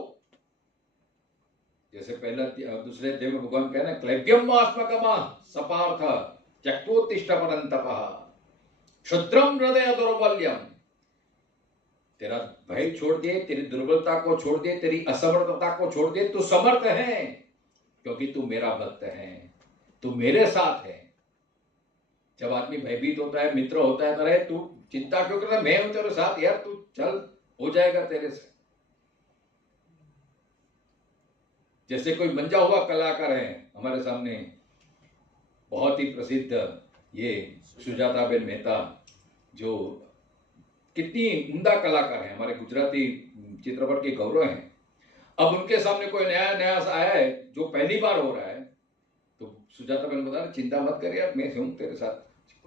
जैसे पहला दूसरे अध्याय में भगवान कहना क्लैब्यम आत्मगमा सपार्थ त्यक्तोत्तिष्ठ परंतपः क्षुद्रम हृदय दौर्बल्यम, तेरा भय छोड़ दे, तेरी दुर्बलता को छोड़ दे, तेरी असमर्थता को छोड़ दे, तू समर्थ है क्योंकि तू मेरा भक्त है, तू मेरे साथ है। जब आदमी भयभीत होता है, मित्र होता है, तो अरे तू चिंता क्यों करता है, मैं हूं तेरे साथ यार, तू चल, हो जाएगा तेरे से। जैसे कोई मंजा हुआ कलाकार है हमारे सामने, बहुत ही प्रसिद्ध ये सुजाताबेन मेहता, जो कितनी उम्दा कलाकार है, हमारे गुजराती चित्रपट के गौरव हैं। अब उनके सामने कोई नया नया आया है जो पहली बार हो रहा है, तो सुजाताबेन बता रहे चिंता मत कर यार, मैं हूं तेरे साथ,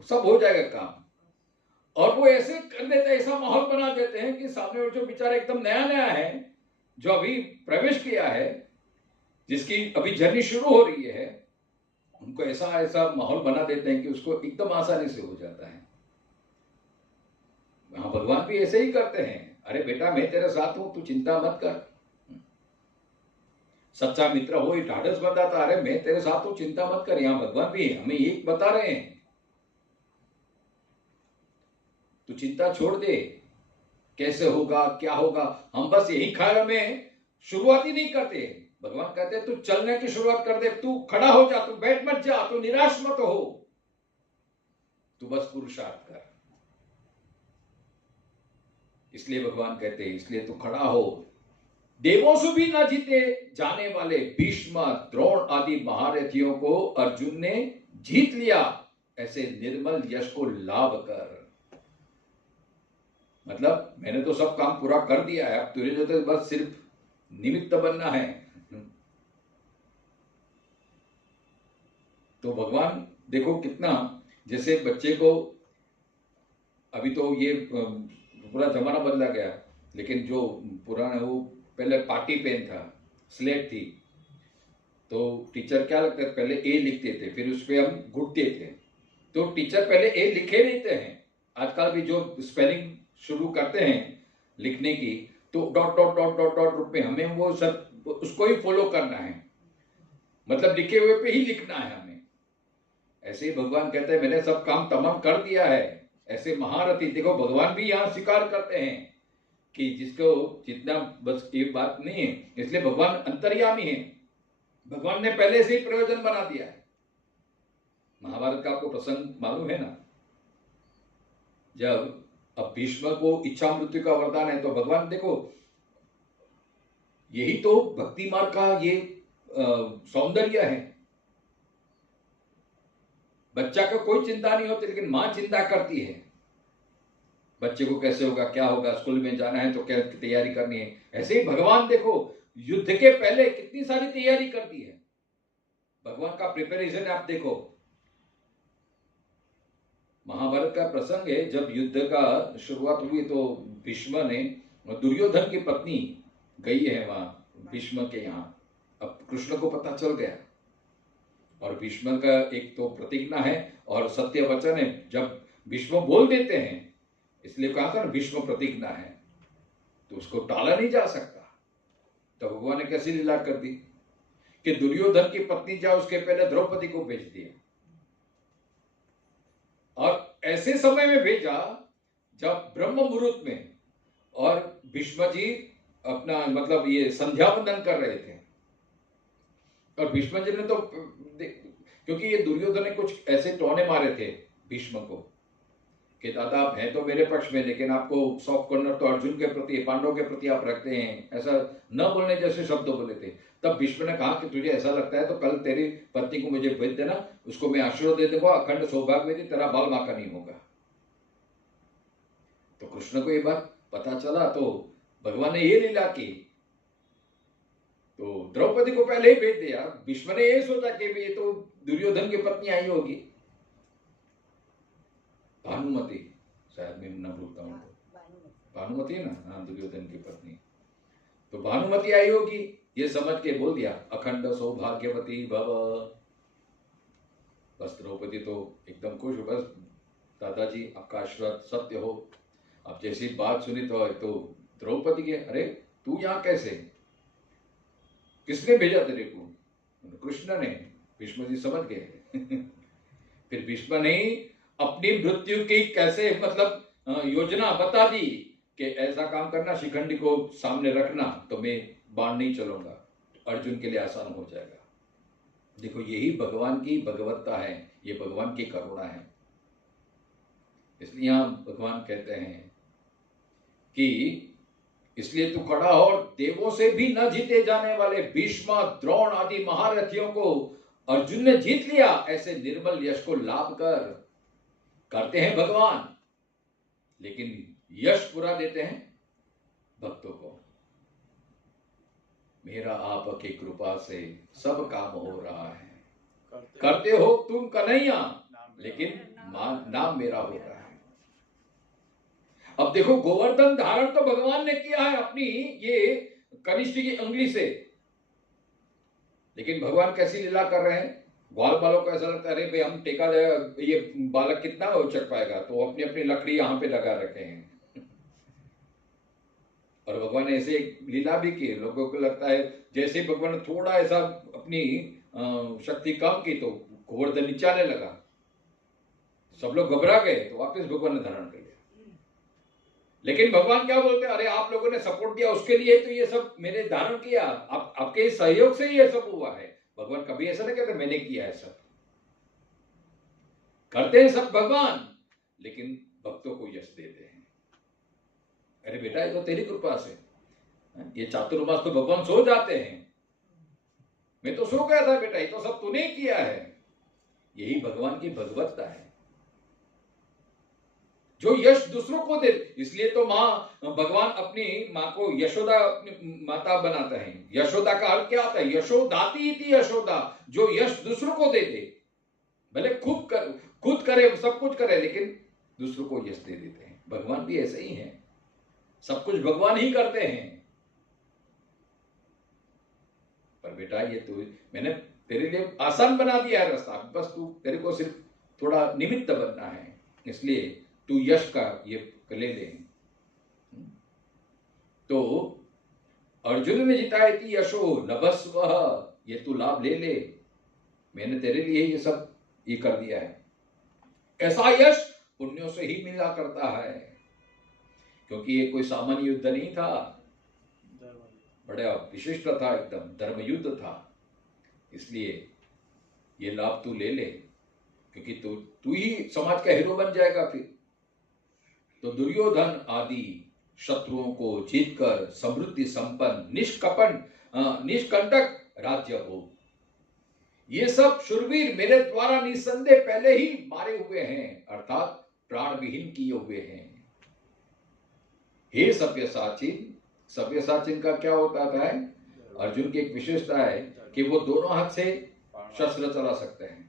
सब हो जाएगा काम। और वो ऐसे कर देते हैं, ऐसा माहौल बना देते हैं कि सामने वाला जो बेचारा एकदम नया नया है, जो अभी प्रवेश किया है, जिसकी अभी जर्नी शुरू हो रही है, उनको ऐसा ऐसा माहौल बना देते हैं कि उसको एकदम आसानी से हो जाता है। हाँ, भगवान भी ऐसे ही करते हैं, अरे बेटा मैं तेरे साथ हूं, तू चिंता मत कर। सच्चा मित्र हो ये ढाढ़स बताता, अरे मैं तेरे साथ हूं, चिंता मत कर। यहां भगवान भी हमें एक बता रहे हैं, तू चिंता छोड़ दे, कैसे होगा क्या होगा। हम बस यही ख्याल में शुरुआत ही नहीं करते। भगवान कहते तू चलने की शुरुआत कर दे, तू खड़ा हो जा, तू बैठ मत जा, तू निराश मत हो, तू बस पुरुषार्थ कर। इसलिए भगवान कहते हैं, इसलिए तू खड़ा हो। देवों से भी न जीते जाने वाले भीष्म द्रोण आदि महारथियों को अर्जुन ने जीत लिया, ऐसे निर्मल यश को लाभ कर। मतलब मैंने तो सब काम पूरा कर दिया है, अब तुझे जो तो बस सिर्फ निमित्त बनना है। तो भगवान देखो कितना, जैसे बच्चे को, अभी तो ये पूरा जमाना बदला गया, लेकिन जो पुराना वो पहले पार्टी पेन था, स्लेट थी, तो टीचर क्या लगता है, पहले ए लिखते थे, फिर उस पर हम घुटते थे। तो टीचर पहले ए लिखे रहते हैं, आजकल भी जो स्पेलिंग शुरू करते हैं लिखने की, तो dot dot dot dot dot रूप में हमें वो सब उसको ही फॉलो करना है, मतलब लिखे हुए पे ही लिखना है हमें। ऐसे ही भगवान कहते हैं मैंने सब काम तमाम कर दिया है। ऐसे महारथी देखो, भगवान भी यहाँ स्वीकार करते हैं कि जिसको जितना, बस ये बात नहीं है, इसलिए भगवान अंतर्यामी है, भगवान ने पहले से ही प्रयोजन बना दिया है। महाभारत का आपको प्रसंग मालूम है ना, जब अब भीष्म को इच्छा मृत्यु का वरदान है, तो भगवान देखो, यही तो भक्ति मार्ग का ये सौंदर्य है। बच्चा को कोई चिंता नहीं होती, लेकिन मां चिंता करती है, बच्चे को कैसे होगा, क्या होगा, स्कूल में जाना है तो क्या तैयारी करनी है। ऐसे ही भगवान देखो, युद्ध के पहले कितनी सारी तैयारी करती है, भगवान का प्रिपरेशन आप देखो। महाभारत का प्रसंग है, जब युद्ध का शुरुआत हुई तो भीष्म ने, दुर्योधन की पत्नी गई है वहां भीष्म के यहाँ, अब कृष्ण को पता चल गया, और भीष्म का एक तो प्रतिज्ञा है और सत्य वचन है, जब भीष्म बोल देते हैं, इसलिए कहा था ना भीष्म प्रतिज्ञा है, तो उसको टाला नहीं जा सकता। तो भगवान ने कैसी लीला कर दी कि दुर्योधन की पत्नी जा, उसके पहले द्रौपदी को भेज दिया, और ऐसे समय में भेजा जब ब्रह्म मुहूर्त में, और भीष्म जी अपना मतलब ये संध्या वंदन कर रहे थे, और भीष्म जी ने तो, क्योंकि ये दुर्योधन ने कुछ ऐसे टोने मारे थे भीष्म को कि दादा आप हैं तो मेरे पक्ष में, लेकिन आपको सॉफ्ट कॉर्नर तो अर्जुन के प्रति, पांडवों के प्रति आप रखते हैं, ऐसा न बोलने जैसे शब्द बोले थे। तब भीष्म ने कहा कि तुझे ऐसा लगता है तो कल तेरी पत्नी को मुझे भेज देना, उसको मैं आशीर्वाद दे दूंगा, अखंड सौभाग्यवती, तेरा बाल बांका नहीं होगा। तो कृष्ण को ये बात पता चला, तो भगवान ने ये लीला की, तो द्रौपदी को पहले ही भेज दिया। भीष्म ने ये सोचा कि ये तो दुर्योधन की पत्नी आई होगी, भानुमति, शायद मैं न भूलता हूं तो भानुमति है ना, हाँ दुर्योधन की पत्नी, तो भानुमति आई होगी, ये समझ के बोल दिया अखंड सौभाग्यवती भव। बस द्रौपदी तो एकदम खुश, बस दादाजी आपका आशीर्वाद सत्य हो, अब जैसी बात सुनी तो द्रौपदी के, अरे तू यहाँ कैसे, किसने भेजा तेरे को? कृष्ण ने। भीष्म जी समझ गए। फिर भीष्म ने अपनी मृत्यु की कैसे मतलब योजना बता दी कि ऐसा काम करना, शिखंडी को सामने रखना तो मैं बाण नहीं चलूंगा, अर्जुन के लिए आसान हो जाएगा। देखो यही भगवान की भगवत्ता है, ये भगवान की करुणा है। इसलिए यहां भगवान कहते हैं कि इसलिए तू खड़ा हो और देवों से भी न जीते जाने वाले भीष्म, द्रोण आदि महारथियों को अर्जुन ने जीत लिया, ऐसे निर्मल यश को लाभ करते हैं भगवान, लेकिन यश पूरा देते हैं भक्तों को। मेरा आपकी कृपा से सब काम हो रहा है, करते हो तुम कन्हैया, लेकिन नाम मेरा हो रहा है। अब देखो गोवर्धन धारण तो भगवान ने किया है अपनी ये कनिष्ठ की अंगुली से, लेकिन भगवान कैसी लीला कर रहे हैं। ग्वाल बालों को ऐसा लगता है, अरे भाई हम टेका ये बालक कितना उचक पाएगा, तो अपनी अपनी लकड़ी यहां पे लगा रखे हैं। और भगवान ने ऐसे लीला भी की, लोगों को लगता है जैसे भगवान ने थोड़ा ऐसा अपनी शक्ति कम की तो गोवर्धन नीचे आने लगा, सब लोग घबरा गए, तो वापस भगवान ने धारण कर लिया। लेकिन भगवान क्या बोलते हैं, अरे आप लोगों ने सपोर्ट दिया उसके लिए तो ये सब मैंने धारण किया, आपके सहयोग से ये सब हुआ है। भगवान कभी ऐसा नहीं कहते मैंने किया है, सब करते हैं सब भगवान, लेकिन भक्तों को यश देते हैं। अरे बेटा ये तो तेरी कृपा से, ये चातुर्मास तो भगवान सो जाते हैं, मैं तो सो गया था बेटा, ये तो सब तूने किया है। यही भगवान की भगवत्ता है, जो यश दूसरों को दे। इसलिए तो मां भगवान अपनी मां को यशोदा अपनी माता बनाता है। यशोदा का अर्थ क्या आता है, यशोदाती इति यशोदा, जो यश दूसरों को दे दे, भले खुद करे सब कुछ करे, लेकिन दूसरों को यश दे देते हैं। भगवान भी ऐसे ही हैं, सब कुछ भगवान ही करते हैं। पर बेटा ये तो मैंने तेरे लिए आसान बना दिया है रास्ता, बस तेरे को सिर्फ थोड़ा निमित्त बनना है, इसलिए तू यश का ये ले ले। तो अर्जुन ने जिताई थी यशो लभस्व, ये तू लाभ ले ले, मैंने तेरे लिए ये सब ये कर दिया है। ऐसा यश पुण्यों से ही मिला करता है, क्योंकि ये कोई सामान्य युद्ध नहीं था, बड़ा विशिष्ट था, एकदम धर्म युद्ध था। इसलिए ये लाभ तू ले ले, क्योंकि तू ही समाज का हीरो बन जाएगा। फिर तो दुर्योधन आदि शत्रुओं को जीतकर समृद्धि संपन्न निष्कंटक राज्य हो। ये सब शूरवीर मेरे द्वारा निसंदेह पहले ही मारे हुए हैं, अर्थात प्राण विहीन किए हुए हैं। हे सव्यसाचिन, सव्यसाचिन का क्या होता है, अर्जुन की एक विशेषता है कि वो दोनों हाथ से शस्त्र चला सकते हैं।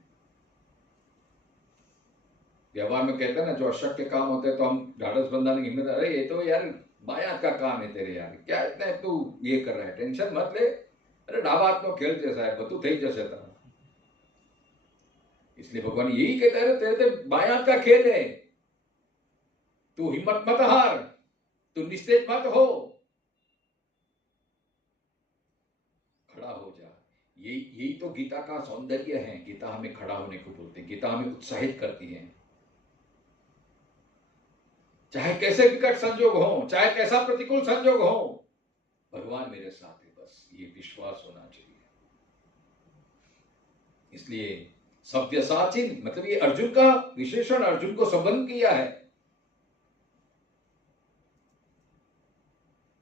व्यवहार में कहते हैं ना, जो अशक्य काम होते हैं तो हम ढाढ़स बंधाने की हिम्मत, अरे ये तो यार बाया का काम है तेरे, यार क्या इतना तू ये कर रहा है, टेंशन मत ले, अरे डाबात नो खेल जैसा है, बतू थई जैसे था। इसलिए भगवान यही कहता है, तेरे तो बाया का खेल है, तू हिम्मत मत हार, तू निस्तेज मत हो, खड़ा हो जा। यही तो गीता का सौंदर्य है। गीता हमें खड़ा होने को बोलते हैं, गीता हमें उत्साहित करती है। चाहे कैसे विकट संजोग हो, चाहे कैसा प्रतिकूल संजोग हो, भगवान मेरे साथ है, बस ये विश्वास होना चाहिए। इसलिए सव्यसाचिन मतलब ये अर्जुन का विशेषण, अर्जुन को संबंध किया है।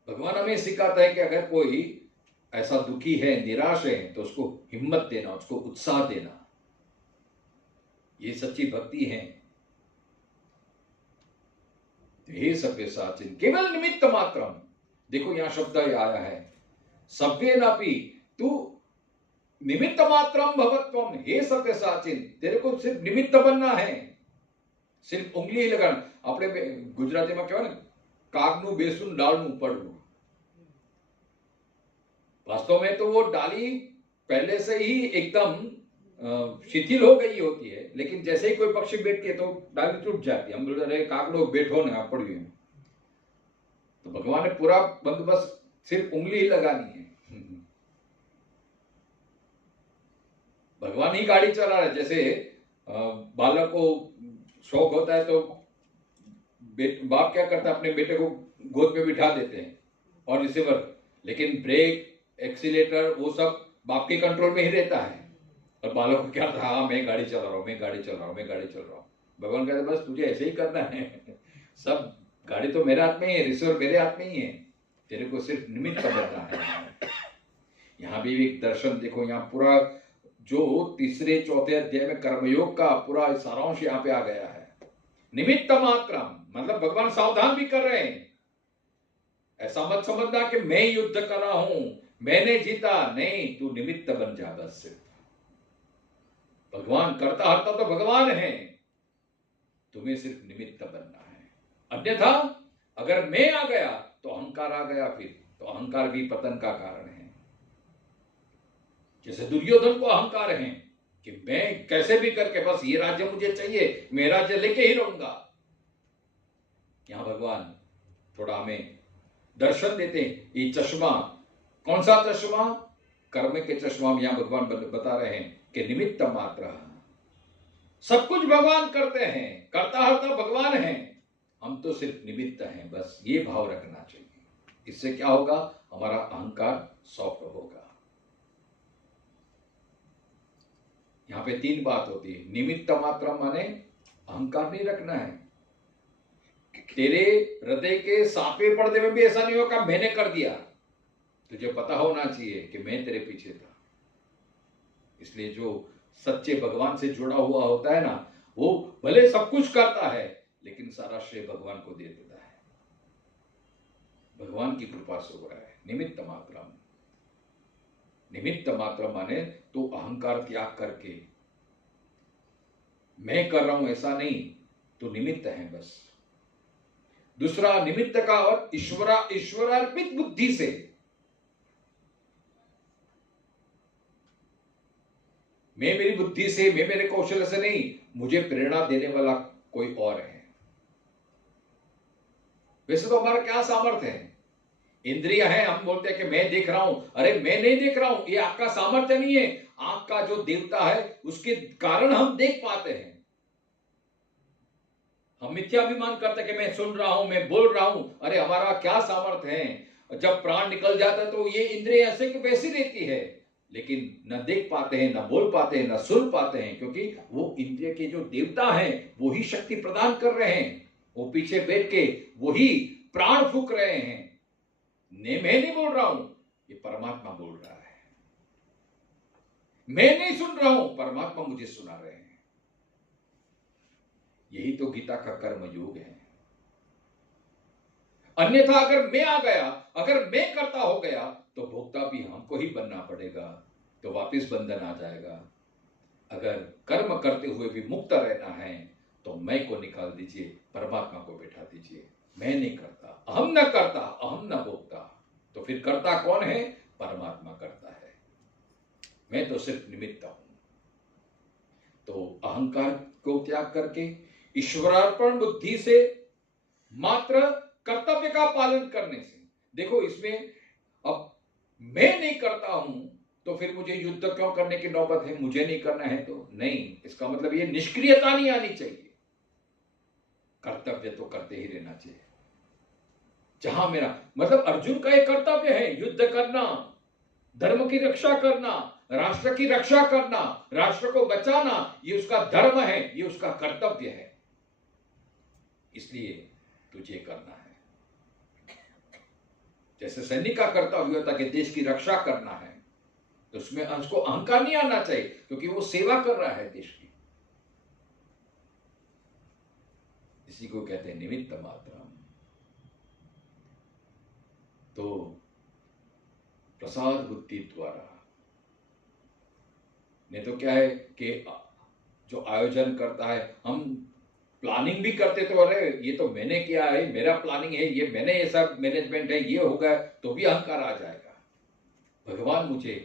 भगवान हमें सिखाता है कि अगर कोई ऐसा दुखी है, निराश है, तो उसको हिम्मत देना, उसको उत्साह देना, ये सच्ची भक्ति है। हे सव्यसाचिन, केवल निमित्त मात्रम, देखो यहां शब्द आया है सव्येनापि, तू निमित्त मात्रम भवत्वम, हे सव्यसाचिन, तेरे को सिर्फ निमित्त बनना है, सिर्फ उंगली ही लगाना। अपने गुजराती में क्या ना, कागनु बेसुन डालनु पड़नु, वास्तव में तो वो डाली पहले से ही एकदम शिथिल हो गई होती है, लेकिन जैसे ही कोई पक्षी बैठती है तो डाली टूट जाती है। हम बोलते रहे काकड़ो बैठो ना पड़ी, तो भगवान ने पूरा बंदोबस्त, सिर्फ उंगली ही लगानी है। भगवान ही गाड़ी चला रहा है। जैसे बालक को शौक होता है तो बाप क्या करता है, अपने बेटे को गोद में बिठा देते हैं और रिसीवर, लेकिन ब्रेक एक्सीलेटर वो सब बाप के कंट्रोल में ही रहता है। और बालक को क्या था, हाँ मैं गाड़ी चला रहा हूँ, मैं गाड़ी चल रहा हूँ, मैं गाड़ी चल रहा हूँ। भगवान कहते बस तुझे ऐसे ही करना है। सब गाड़ी तो मेरे हाथ में ही है, रिसीवर मेरे हाथ में ही है, तेरे को सिर्फ निमित्त बनना है। यहाँ भी एक दर्शन देखो, यहाँ पूरा जो तीसरे चौथे अध्याय में कर्मयोग का पूरा सारांश यहाँ पे आ गया है। निमित्त मात्रम मतलब भगवान सावधान भी कर रहे हैं। ऐसा मत समझना कि मैं युद्ध कर रहा हूं, मैंने जीता, नहीं, तू निमित्त बन जा बस। भगवान करता हरता तो भगवान है, तुम्हें सिर्फ निमित्त बनना है। अन्यथा अगर मैं आ गया तो अहंकार आ गया, फिर तो अहंकार भी पतन का कारण है। जैसे दुर्योधन को अहंकार है कि मैं कैसे भी करके बस ये राज्य मुझे चाहिए, मैं राज्य लेके ही रहूंगा। यहां भगवान थोड़ा हमें दर्शन देते हैं। ये चश्मा, कौन सा चश्मा? कर्म के चश्मा में यहां भगवान बता रहे हैं कि निमित्त मात्र, सब कुछ भगवान करते हैं, करता हरता भगवान है, हम तो सिर्फ निमित्त हैं, बस ये भाव रखना चाहिए। इससे क्या होगा, हमारा अहंकार सॉफ्ट होगा। यहां पे तीन बात होती है। निमित्त मात्र माने अहंकार नहीं रखना है। तेरे हृदय के सातवें पर्दे में भी ऐसा नहीं होगा मैंने कर दिया, तुझे पता होना चाहिए कि मैं तेरे पीछे था। इसलिए जो सच्चे भगवान से जुड़ा हुआ होता है ना, वो भले सब कुछ करता है लेकिन सारा श्रेय भगवान को दे देता है। भगवान की कृपा से हो रहा है। निमित्त मात्र, निमित्त मात्र माने तो अहंकार त्याग करके मैं कर रहा हूं ऐसा नहीं, तो निमित्त है बस। दूसरा निमित्त का अर्थ ईश्वरार्पित बुद्धि से। मैं मेरी बुद्धि से, मैं मेरे कौशल से नहीं, मुझे प्रेरणा देने वाला कोई और है। वैसे तो हमारा क्या सामर्थ्य है, इंद्रिया है, हम बोलते हैं कि मैं देख रहा हूं, अरे मैं नहीं देख रहा हूं, ये आपका सामर्थ्य नहीं है। आंख का जो देवता है उसके कारण हम देख पाते हैं। हम मिथ्याभिमान करते हैं कि मैं सुन रहा हूं, मैं बोल रहा हूं, अरे हमारा क्या सामर्थ्य है। जब प्राण निकल जाता है तो ये इंद्रिय ऐसे की वैसी रहती है, लेकिन न देख पाते हैं, न बोल पाते हैं, न सुन पाते हैं, क्योंकि वो इंद्रिय के जो देवता हैं वो ही शक्ति प्रदान कर रहे हैं। वो पीछे बैठ के वही प्राण फूक रहे हैं। मैं नहीं बोल रहा हूं, ये परमात्मा बोल रहा है। मैं नहीं सुन रहा हूं, परमात्मा मुझे सुना रहे हैं। यही तो गीता का कर्म योग है। अन्यथा अगर मैं आ गया, अगर मैं करता हो गया, तो भोक्ता भी हमको ही बनना पड़ेगा, तो वापिस बंधन आ जाएगा। अगर कर्म करते हुए भी मुक्त रहना है तो मैं को निकाल दीजिए, परमात्मा को बैठा दीजिए। मैं नहीं करता, अहम न करता, अहम न भोक्ता, तो फिर करता कौन है? परमात्मा करता है, मैं तो सिर्फ निमित्त हूं। तो अहंकार को त्याग करके ईश्वरार्पण बुद्धि से, मात्र कर्तव्य का पालन करने से। देखो इसमें अब मैं नहीं करता हूं तो फिर मुझे युद्ध क्यों करने की नौबत है? मुझे नहीं करना है तो नहीं, इसका मतलब ये निष्क्रियता नहीं आनी चाहिए। कर्तव्य तो करते ही रहना चाहिए। जहां मेरा मतलब अर्जुन का एक कर्तव्य है, युद्ध करना, धर्म की रक्षा करना, राष्ट्र की रक्षा करना, राष्ट्र को बचाना, ये उसका धर्म है, ये उसका कर्तव्य है। इसलिए तुझे करना है। जैसे सैनिक का कर्तव्य होता है कि देश की रक्षा करना है, तो उसमें उसको अहंकार नहीं आना चाहिए, क्योंकि वो सेवा कर रहा है देश की। इसी को कहते हैं निमित्त मात्र। तो प्रसाद बुद्धि द्वारा, नहीं तो क्या है कि जो आयोजन करता है, हम प्लानिंग भी करते तो अरे ये तो मैंने किया है, मेरा प्लानिंग है, ये मैंने, ये सब मैनेजमेंट है, ये होगा, तो भी अहंकार आ जाएगा। भगवान मुझे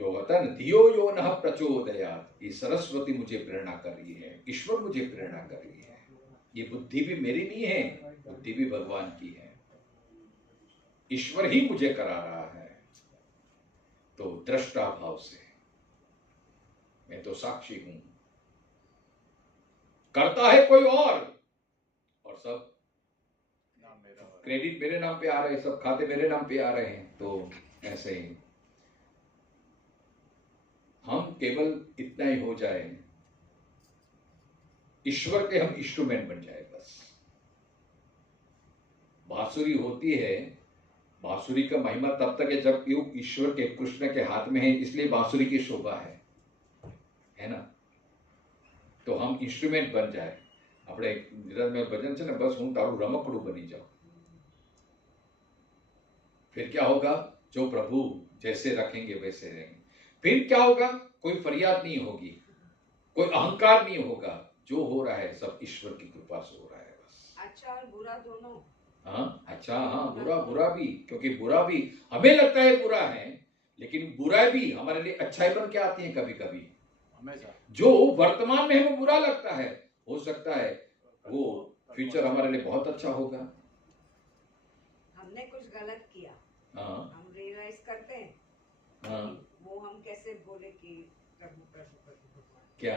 जो होता है ना, धियो यो नः प्रचोदयात्, ये सरस्वती मुझे प्रेरणा कर रही है, ईश्वर मुझे प्रेरणा कर रही है, ये बुद्धि भी मेरी नहीं है, बुद्धि भी भगवान की है, ईश्वर ही मुझे करा रहा है। तो दृष्टा भाव से मैं तो साक्षी हूं, करता है कोई और सब क्रेडिट मेरे नाम पे आ रहे हैं, सब खाते मेरे नाम पे आ रहे हैं। तो ऐसे ही हम केवल इतना ही हो जाए, ईश्वर के हम इंस्ट्रूमेंट बन जाए बस। बांसुरी होती है, बांसुरी का महिमा तब तक है जब ये ईश्वर के, कृष्ण के हाथ में है, इसलिए बांसुरी की शोभा है ना। तो हम इंस्ट्रूमेंट बन जाए। આપણે ગુજરાતમાં ભજન છે ને, બસ હું તારું રમકડું બની જાઉં। फिर क्या होगा, जो प्रभु जैसे रखेंगे वैसे रहेंगे। फिर क्या होगा, कोई फरियाद नहीं होगी, कोई अहंकार नहीं होगा, जो हो रहा है सब ईश्वर की कृपा से हो रहा है बस। अच्छा और बुरा दोनों। हाँ अच्छा, हाँ बुरा भी, क्योंकि बुरा भी हमें लगता है बुरा है, लेकिन बुरा भी हमारे लिए अच्छाई बन के आती है कभी कभी। जो वर्तमान में हमें बुरा लगता है, हो सकता है वो फ्यूचर हमारे लिए बहुत अच्छा होगा। हमने कुछ गलत किया, हम रियलाइज करते हैं, वो हम कैसे बोले कि प्रभु प्रभु प्रभु क्या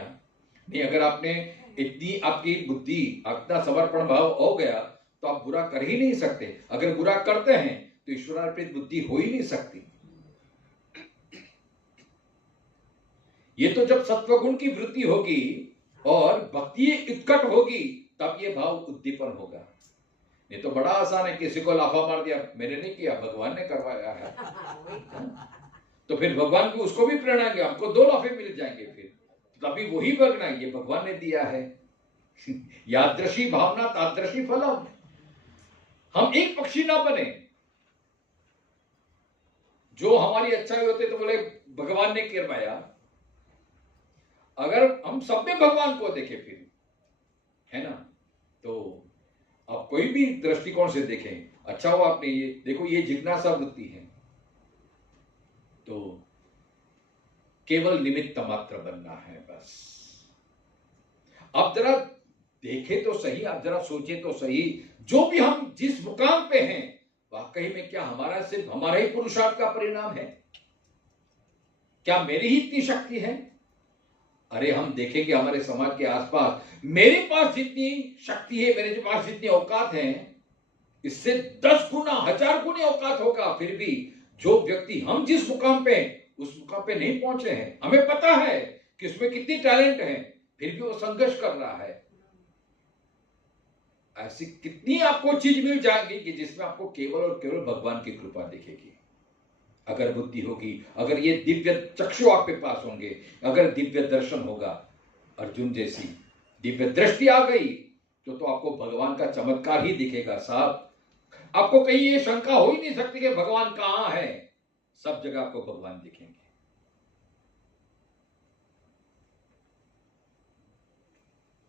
नहीं। अगर आपने इतनी, आपकी बुद्धि इतना समर्पण भाव हो गया तो आप बुरा कर ही नहीं सकते। अगर बुरा करते हैं तो ईश्वरार्पित बुद्धि हो ही नहीं सकती। ये तो जब सत्वगुण की वृद्धि होगी और भक्ति उत्कट होगी तब ये भाव उद्दीपन होगा। ये तो बड़ा आसान है, किसी को लाफा मार दिया, मैंने नहीं किया, भगवान ने करवाया है। तो फिर भगवान भी उसको भी प्रेरणाएंगे, हमको 2 लाफे मिल जाएंगे, फिर तभी वही बगना, ये भगवान ने दिया है। यादृशी भावना तादृशी फलम। हम एक पक्षी ना बने, जो हमारी अच्छाई होते तो बोले भगवान ने करवाया। अगर हम सब में भगवान को देखें फिर, है ना, तो आप कोई भी दृष्टिकोण से देखें, अच्छा हो आपने ये देखो, ये जिज्ञासा वृत्ति है, तो केवल निमित्त मात्र बनना है बस। आप जरा देखें तो सही, आप जरा सोचे तो सही, जो भी हम जिस मुकाम पे हैं, वाकई में क्या हमारा सिर्फ हमारा ही पुरुषार्थ का परिणाम है? क्या मेरी ही इतनी शक्ति है? अरे हम देखेंगे हमारे समाज के आसपास, मेरे पास जितनी शक्ति है, मेरे पास जितनी औकात है, इससे 10 गुना 1000 गुने औकात होगा। फिर भी जो व्यक्ति हम जिस मुकाम पे उस मुकाम पे नहीं पहुंचे हैं, हमें पता है कि उसमें कितनी टैलेंट है, फिर भी वो संघर्ष कर रहा है। ऐसी कितनी आपको चीज मिल जाएगी कि जिसमें आपको केवल और केवल भगवान की कृपा दिखेगी। अगर बुद्धि होगी, अगर ये दिव्य चक्षु आपके पास होंगे, अगर दिव्य दर्शन होगा, अर्जुन जैसी दिव्य दृष्टि आ गई तो आपको भगवान का चमत्कार ही दिखेगा साहब। आपको कहीं ये शंका हो ही नहीं सकती कि भगवान कहां है, सब जगह आपको भगवान दिखेंगे।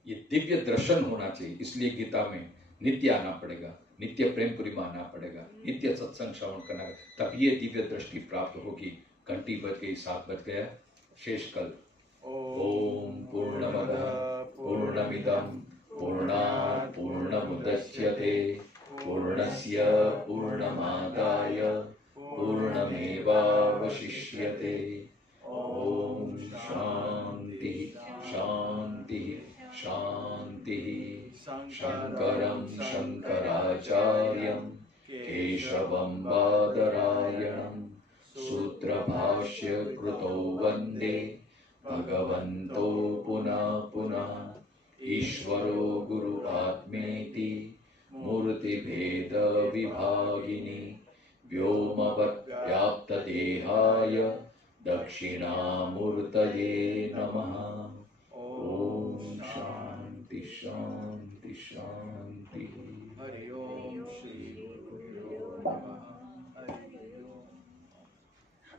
ये दिव्य दर्शन होना चाहिए, इसलिए गीता में नित्य आना पड़ेगा, नित्य प्रेमपुरी में आना पड़ेगा, नित्य सत्संग श्रवण करना, तब ये दिव्य दृष्टि प्राप्त होगी। घंटी बज गई, 7 बज गया, शेष कल। ओम पूर्णमदः पूर्णमिदं पूर्णात् पूर्णमुदच्यते पूर्णस्य पूर्णमादाय पूर्णमेवावशिष्यते। ओम शांति शांति शांति। शंकरं शंकराचार्यं केशवं बादरायणं सूत्रभाष्य कृतो वन्दे भगवन्तो पुनः पुनः। ईश्वरो गुरु आत्मेति मूर्तिभेद विभागिनी व्योमवत् व्याप्तदेहाय दक्षिणामूर्तये नमः।